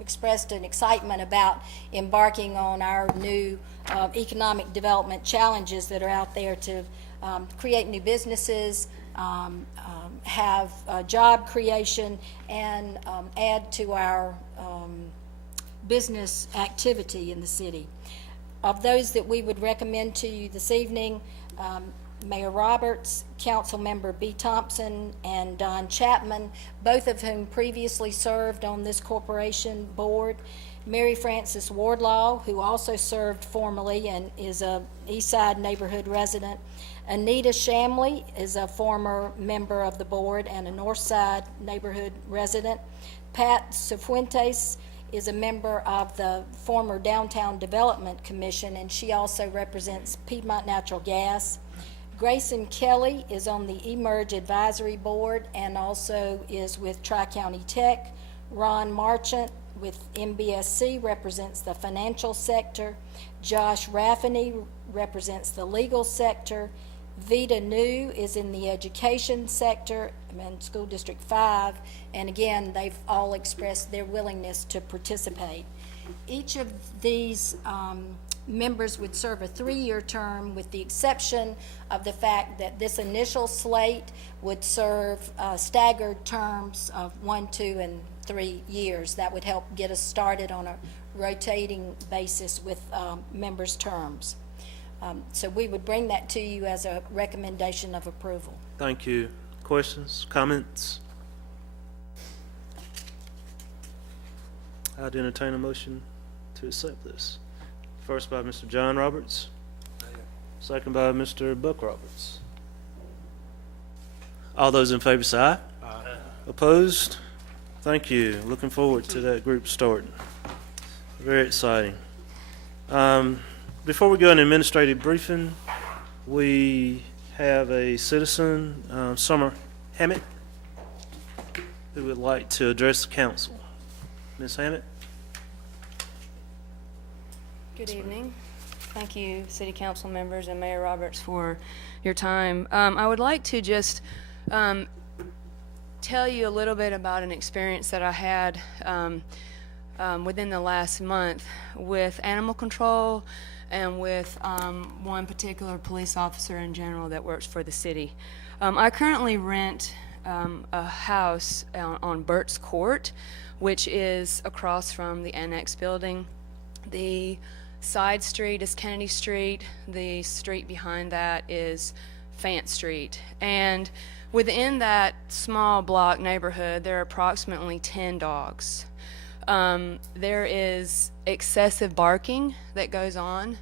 expressed an excitement about embarking on our new economic development challenges that are out there to create new businesses, have job creation, and add to our business activity in the city. Of those that we would recommend to you this evening, Mayor Roberts, Councilmember B. Thompson, and Don Chapman, both of whom previously served on this corporation board. Mary Frances Wardlaw, who also served formerly and is a Eastside neighborhood resident. Anita Shamley is a former member of the board and a Northside neighborhood resident. Pat Cifuentes is a member of the former Downtown Development Commission, and she also represents Piedmont Natural Gas. Grayson Kelly is on the eMERGE Advisory Board and also is with Tri-County Tech. Ron Marchant with MBSC represents the financial sector. Josh Raffiney represents the legal sector. Vita New is in the education sector in School District 5, and again, they've all expressed their willingness to participate. Each of these members would serve a 3-year term, with the exception of the fact that this initial slate would serve staggered terms of 1, 2, and 3 years. That would help get us started on a rotating basis with members' terms. So we would bring that to you as a recommendation of approval. Thank you. Questions, comments? I'd entertain a motion to accept this. First by Mr. John Roberts, second by Mr. Buck Roberts. All those in favor say aye. Aye. Opposed? Thank you. Looking forward to that group starting. Very exciting. Before we go into administrative briefing, we have a citizen, Summer Hammett, who would like to address the council. Ms. Hammett? Good evening. Thank you, City Council members and Mayor Roberts, for your time. I would like to just tell you a little bit about an experience that I had within the last month with animal control and with one particular police officer in general that works for the city. I currently rent a house on Burt's Court, which is across from the Annex building. The side street is Kennedy Street. The street behind that is Fant Street. And within that small block neighborhood, there are approximately 10 dogs. There is excessive barking that goes on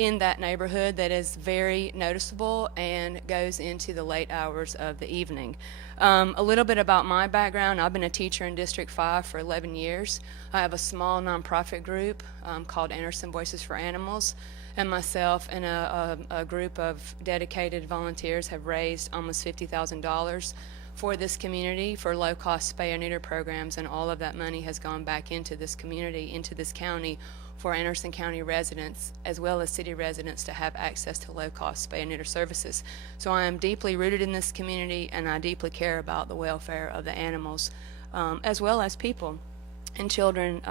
in that neighborhood that is very noticeable and goes into the late hours of the evening. A little bit about my background. I've been a teacher in District 5 for 11 years. I have a small nonprofit group called Anderson Voices for Animals, and myself and a group of dedicated volunteers have raised almost $50,000 for this community for low-cost spay and neuter programs, and all of that money has gone back into this community, into this county, for Anderson County residents as well as city residents to have access to low-cost spay and neuter services. So I am deeply rooted in this community, and I deeply care about the welfare of the animals as well as people and children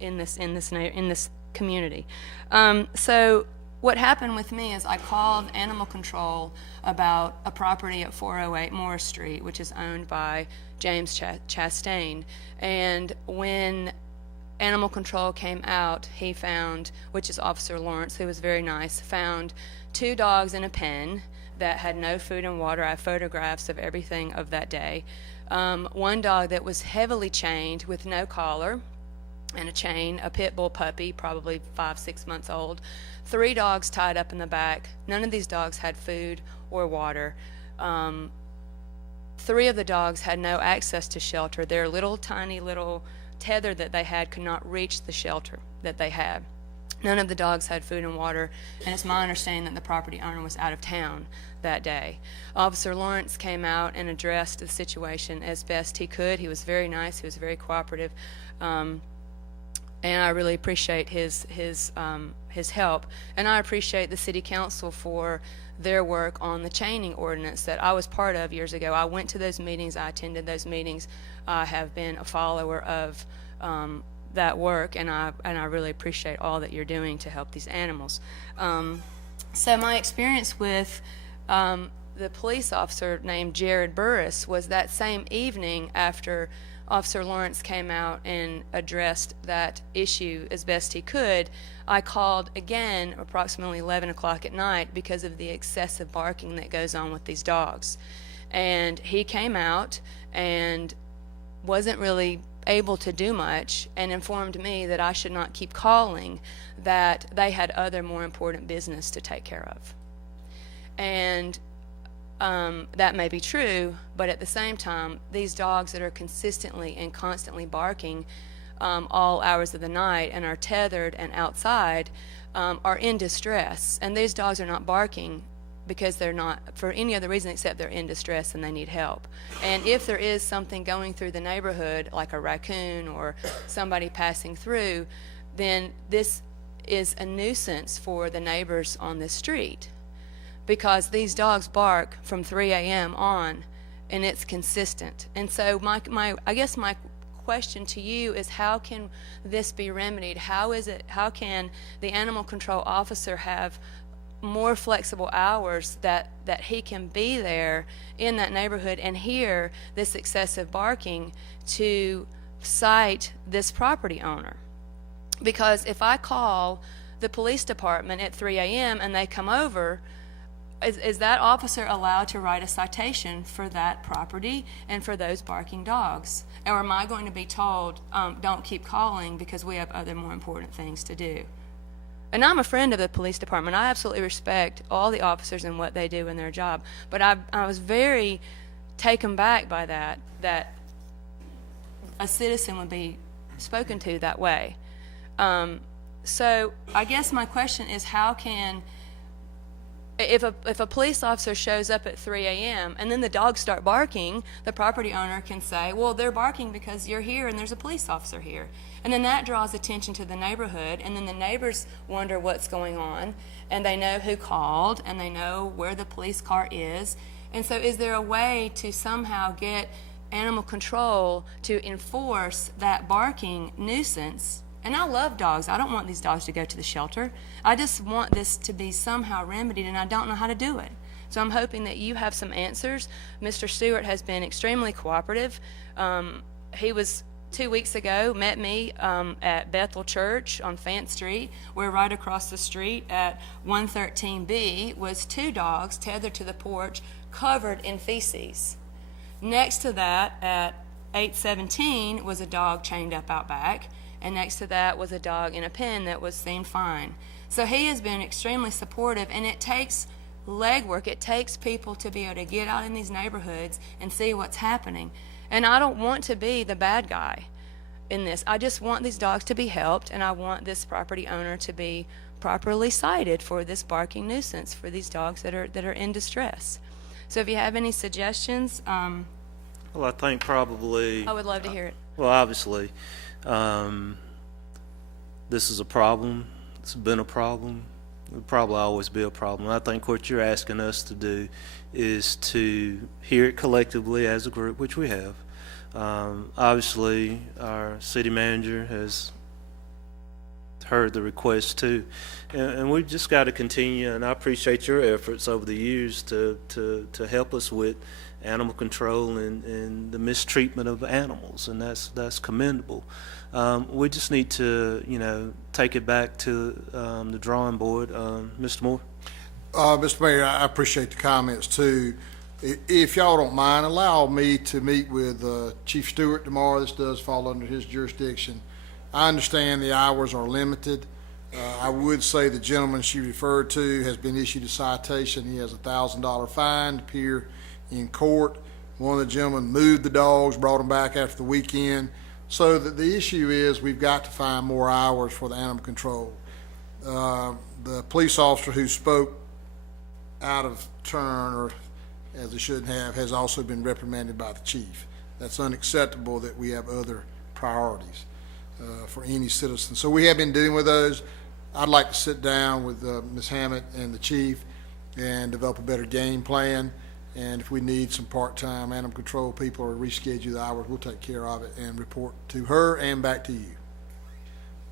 in this community. So what happened with me is I called animal control about a property at 408 Morris Street, which is owned by James Chastain, and when animal control came out, he found, which is Officer Lawrence, who was very nice, found 2 dogs in a pen that had no food and water. I have photographs of everything of that day. 1 dog that was heavily chained with no collar and a chain, a pit bull puppy, probably 5-6 months old. 3 dogs tied up in the back. None of these dogs had food or water. 3 of the dogs had no access to shelter. Their little tiny little tether that they had could not reach the shelter that they had. None of the dogs had food and water, and it's my understanding that the property owner was out of town that day. Officer Lawrence came out and addressed the situation as best he could. He was very nice. He was very cooperative, and I really appreciate his help. And I appreciate the City Council for their work on the chaining ordinance that I was part of years ago. I went to those meetings. I attended those meetings. I have been a follower of that work, and I really appreciate all that you're doing to help these animals. So my experience with the police officer named Jared Burris was that same evening after Officer Lawrence came out and addressed that issue as best he could. I called again approximately 11 o'clock at night because of the excessive barking that goes on with these dogs. And he came out and wasn't really able to do much and informed me that I should not keep calling, that they had other more important business to take care of. And that may be true, but at the same time, these dogs that are consistently and constantly barking all hours of the night and are tethered and outside are in distress. And these dogs are not barking because they're not for any other reason except they're in distress and they need help. And if there is something going through the neighborhood, like a raccoon or somebody passing through, then this is a nuisance for the neighbors on this street, because these dogs bark from 3 a.m. on, and it's consistent. And so I guess my question to you is, how can this be remedied? How can the animal control officer have more flexible hours that he can be there in that neighborhood and hear this excessive barking to cite this property owner? Because if I call the police department at 3 a.m. and they come over, is that officer allowed to write a citation for that property and for those barking dogs? Or am I going to be told, don't keep calling because we have other more important things to do? And I'm a friend of the police department. I absolutely respect all the officers and what they do in their job. But I was very taken back by that a citizen would be spoken to that way. So I guess my question is, how can, if a police officer shows up at 3 a.m. and then the dogs start barking, the property owner can say, well, they're barking because you're here and there's a police officer here. And then that draws attention to the neighborhood, and then the neighbors wonder what's going on, and they know who called, and they know where the police car is. And so is there a way to somehow get animal control to enforce that barking nuisance? And I love dogs. I don't want these dogs to go to the shelter. I just want this to be somehow remedied, and I don't know how to do it. So I'm hoping that you have some answers. Mr. Stewart has been extremely cooperative. He was 2 weeks ago, met me at Bethel Church on Fant Street, where right across the street at 113B was 2 dogs tethered to the porch, covered in feces. Next to that, at 817, was a dog chained up out back. and next to that was a dog in a pen that was seen fine. So he has been extremely supportive, and it takes legwork. It takes people to be able to get out in these neighborhoods and see what's happening. And I don't want to be the bad guy in this. I just want these dogs to be helped, and I want this property owner to be properly cited for this barking nuisance for these dogs that are in distress. So if you have any suggestions, Well, I think probably, I would love to hear it. well, obviously, this is a problem. It's been a problem. It'll probably always be a problem. I think what you're asking us to do is to hear it collectively as a group, which we have. Obviously, our city manager has heard the request too, and we've just got to continue. And I appreciate your efforts over the years to help us with animal control and the mistreatment of animals, and that's commendable. We just need to, take it back to the drawing board. Mr. Moore? Mr. Mayor, I appreciate the comments too. If y'all don't mind, allow me to meet with Chief Stewart tomorrow. This does fall under his jurisdiction. I understand the hours are limited. I would say the gentleman she referred to has been issued a citation. He has a $1,000 fine to appear in court. One of the gentlemen moved the dogs, brought them back after the weekend. So the issue is we've got to find more hours for the animal control. The police officer who spoke out of turn, or as he shouldn't have, has also been reprimanded by the chief. That's unacceptable that we have other priorities for any citizen. So we have been dealing with those. I'd like to sit down with Ms. Hammett and the chief and develop a better game plan. And if we need some part-time animal control people or reschedule the hours, we'll take care of it and report to her and back to you.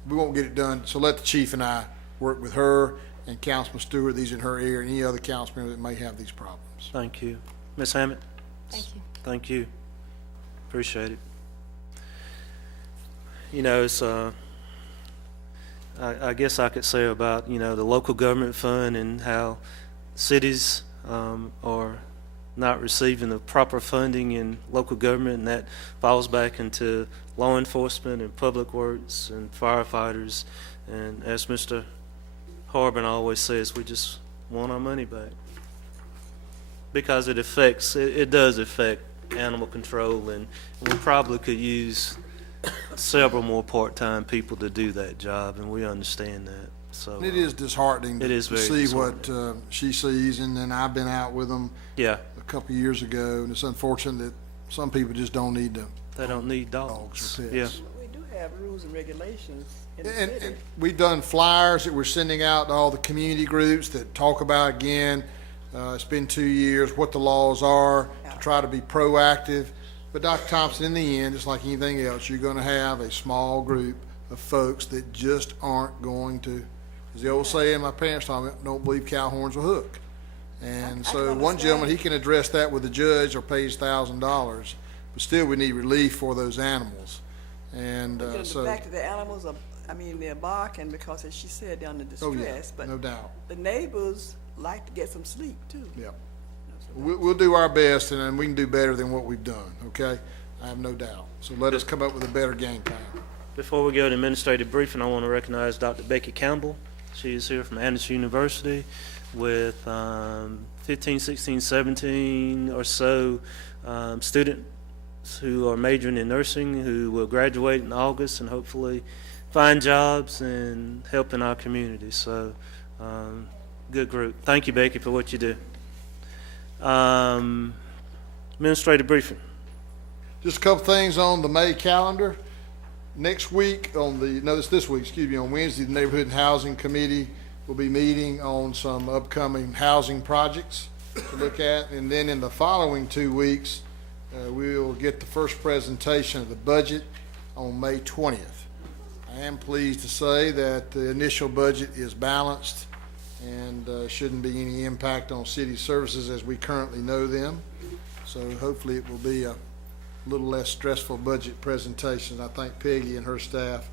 We won't get it done, so let the chief and I work with her and Councilman Stewart, these in her area, and any other council member that may have these problems. Thank you. Ms. Hammett? Thank you. Thank you. Appreciate it. It's I guess I could say about, the local government fund and how cities are not receiving the proper funding in local government, and that falls back into law enforcement and public works and firefighters. And as Mr. Harbin always says, we just want our money back, because it does affect animal control, and we probably could use several more part-time people to do that job, and we understand that. So It is disheartening it is to very see disheartening. what she sees, and then I've been out with them Yeah, a couple of years ago, and it's unfortunate that some people just don't need to. they don't need Dogs dogs. or Yeah, pets. We do have rules and regulations in the And city. we've done flyers that we're sending out to all the community groups that talk about, again, it's been 2 years, what the laws are, to try to be proactive. But Dr. Thompson, in the end, just like anything else, you're gonna have a small group of folks that just aren't going to, as the old saying my parents taught me, don't believe cow horns will hook. And I so can one gentleman, he understand. can address that with the judge or pays $1,000, but still we need relief for those animals. And The so, fact that the animals are, they're barking because, as she said, they're under oh yeah, distress, but no doubt. the neighbors like to get some sleep too. Yep. We'll do our best, and then we can do better than what we've done, okay? I have no doubt. So let us come up with a better game plan. before we go to administrative briefing, I want to recognize Dr. Becky Campbell. She is here from Anderson University with 15, 16, 17 or so students who are majoring in nursing, who will graduate in August and hopefully find jobs and help in our community. So, good group. Thank you, Becky, for what you do. Administrative briefing. Just a couple things on the May calendar. Next week this week, on Wednesday, the Neighborhood and Housing Committee will be meeting on some upcoming housing projects to look at. And then in the following 2 weeks, we'll get the first presentation of the budget on May 20th. I am pleased to say that the initial budget is balanced and shouldn't be any impact on city services as we currently know them. So hopefully it will be a little less stressful budget presentation. I thank Peggy and her staff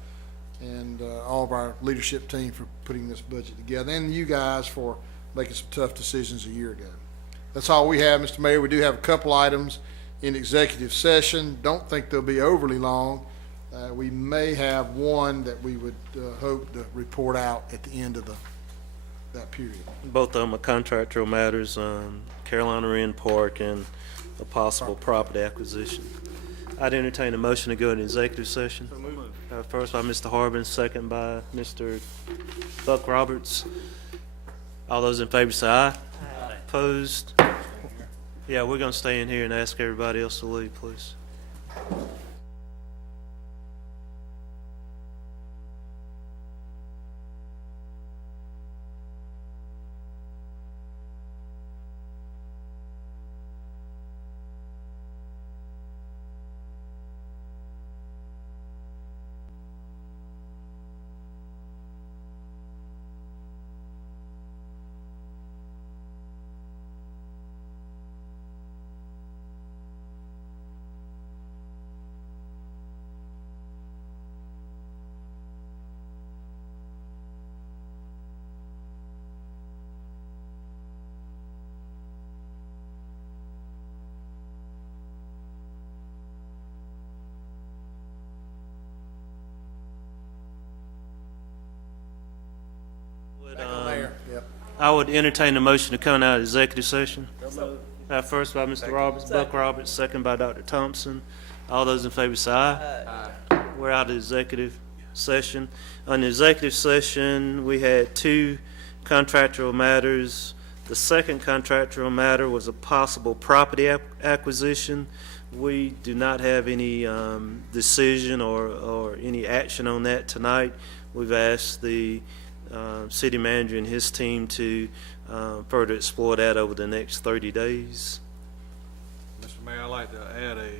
and all of our leadership team for putting this budget together, and you guys for making some tough decisions a year ago. That's all we have, Mr. Mayor. We do have a couple items in executive session. Don't think they'll be overly long. We may have one that we would hope to report out at the end of that period. Both of them are contractual matters, Carolina Wren Park and a possible property acquisition. I'd entertain a motion to go into executive session. First by Mr. Harbin, second by Mr. Buck Roberts. All those in favor say aye. Aye. Opposed? Yeah, we're gonna stay in here and ask everybody else to leave, please. I would entertain a motion to come out of executive session. First by Mr. Roberts, Buck Roberts, second by Dr. Thompson. All those in favor say aye. Aye. We're out of executive session. On the executive session, we had 2 contractual matters. The second contractual matter was a possible property acquisition. We do not have any decision or any action on that tonight. We've asked the city manager and his team to further explore that over the next 30 days. Mr. Mayor, I'd like to add a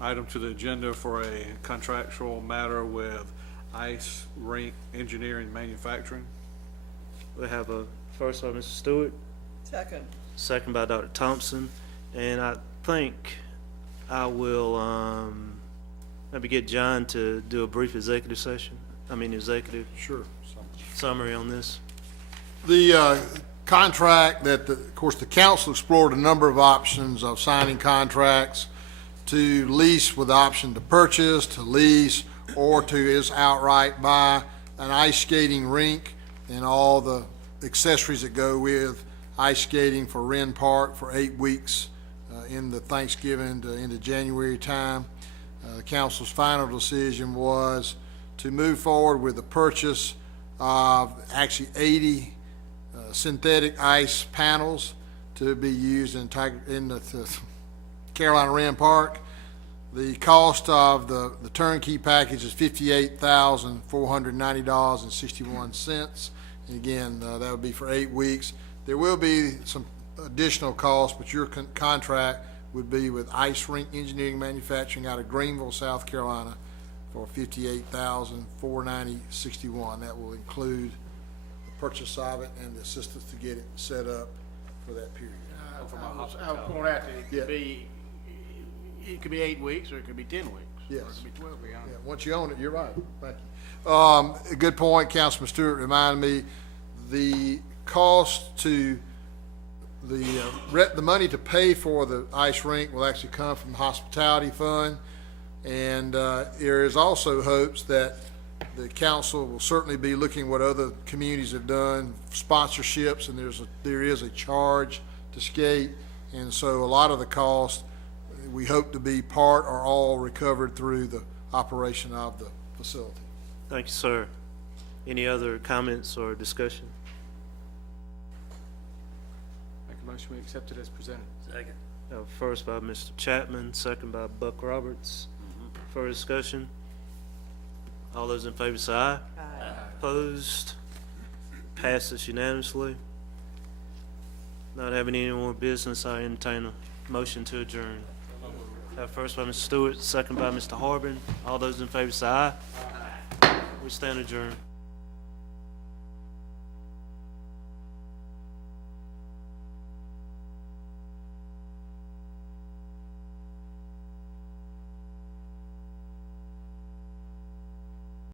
item to the agenda for a contractual matter with Ice Rink Engineering Manufacturing. We have a first by Mr. Stewart, second by Dr. Thompson, and I think I will maybe get John to do a brief executive session. Executive summary on this. The contract that, of course, the council explored a number of options of signing contracts to lease with the option to purchase, to lease, or to just outright buy an ice skating rink and all the accessories that go with ice skating for Wren Park for 8 weeks in the Thanksgiving to into January time. The council's final decision was to move forward with the purchase of actually 80 synthetic ice panels to be used in the Carolina Wren Park. The cost of the turnkey package is $58,490.61. And again, that would be for 8 weeks. There will be some additional costs, but your contract would be with Ice Rink Engineering Manufacturing out of Greenville, South Carolina, for $58,490.61. That will include the purchase of it and the assistance to get it set up for that period. I would point out that it could be 8 weeks, or it could be 10 weeks. Yes. Or it could be 12 weeks. Yeah, once you own it, you're right. Thank you. A good point, Councilman Stewart reminded me, the cost to the money to pay for the ice rink will actually come from the hospitality fund. And there is also hopes that the council will certainly be looking what other communities have done, sponsorships, and there is a charge to skate. And so a lot of the cost, we hope to be part or all recovered through the operation of the facility. Thank you, sir. Any other comments or discussion? Make a motion we accept it as presented. Second. First by Mr. Chapman, second by Buck Roberts. Further discussion? All those in favor say aye. Aye. Opposed? Passes unanimously. Not having any more business, I entertain a motion to adjourn. First by Mr. Stewart, second by Mr. Harbin. All those in favor say aye. Aye. We stand adjourned.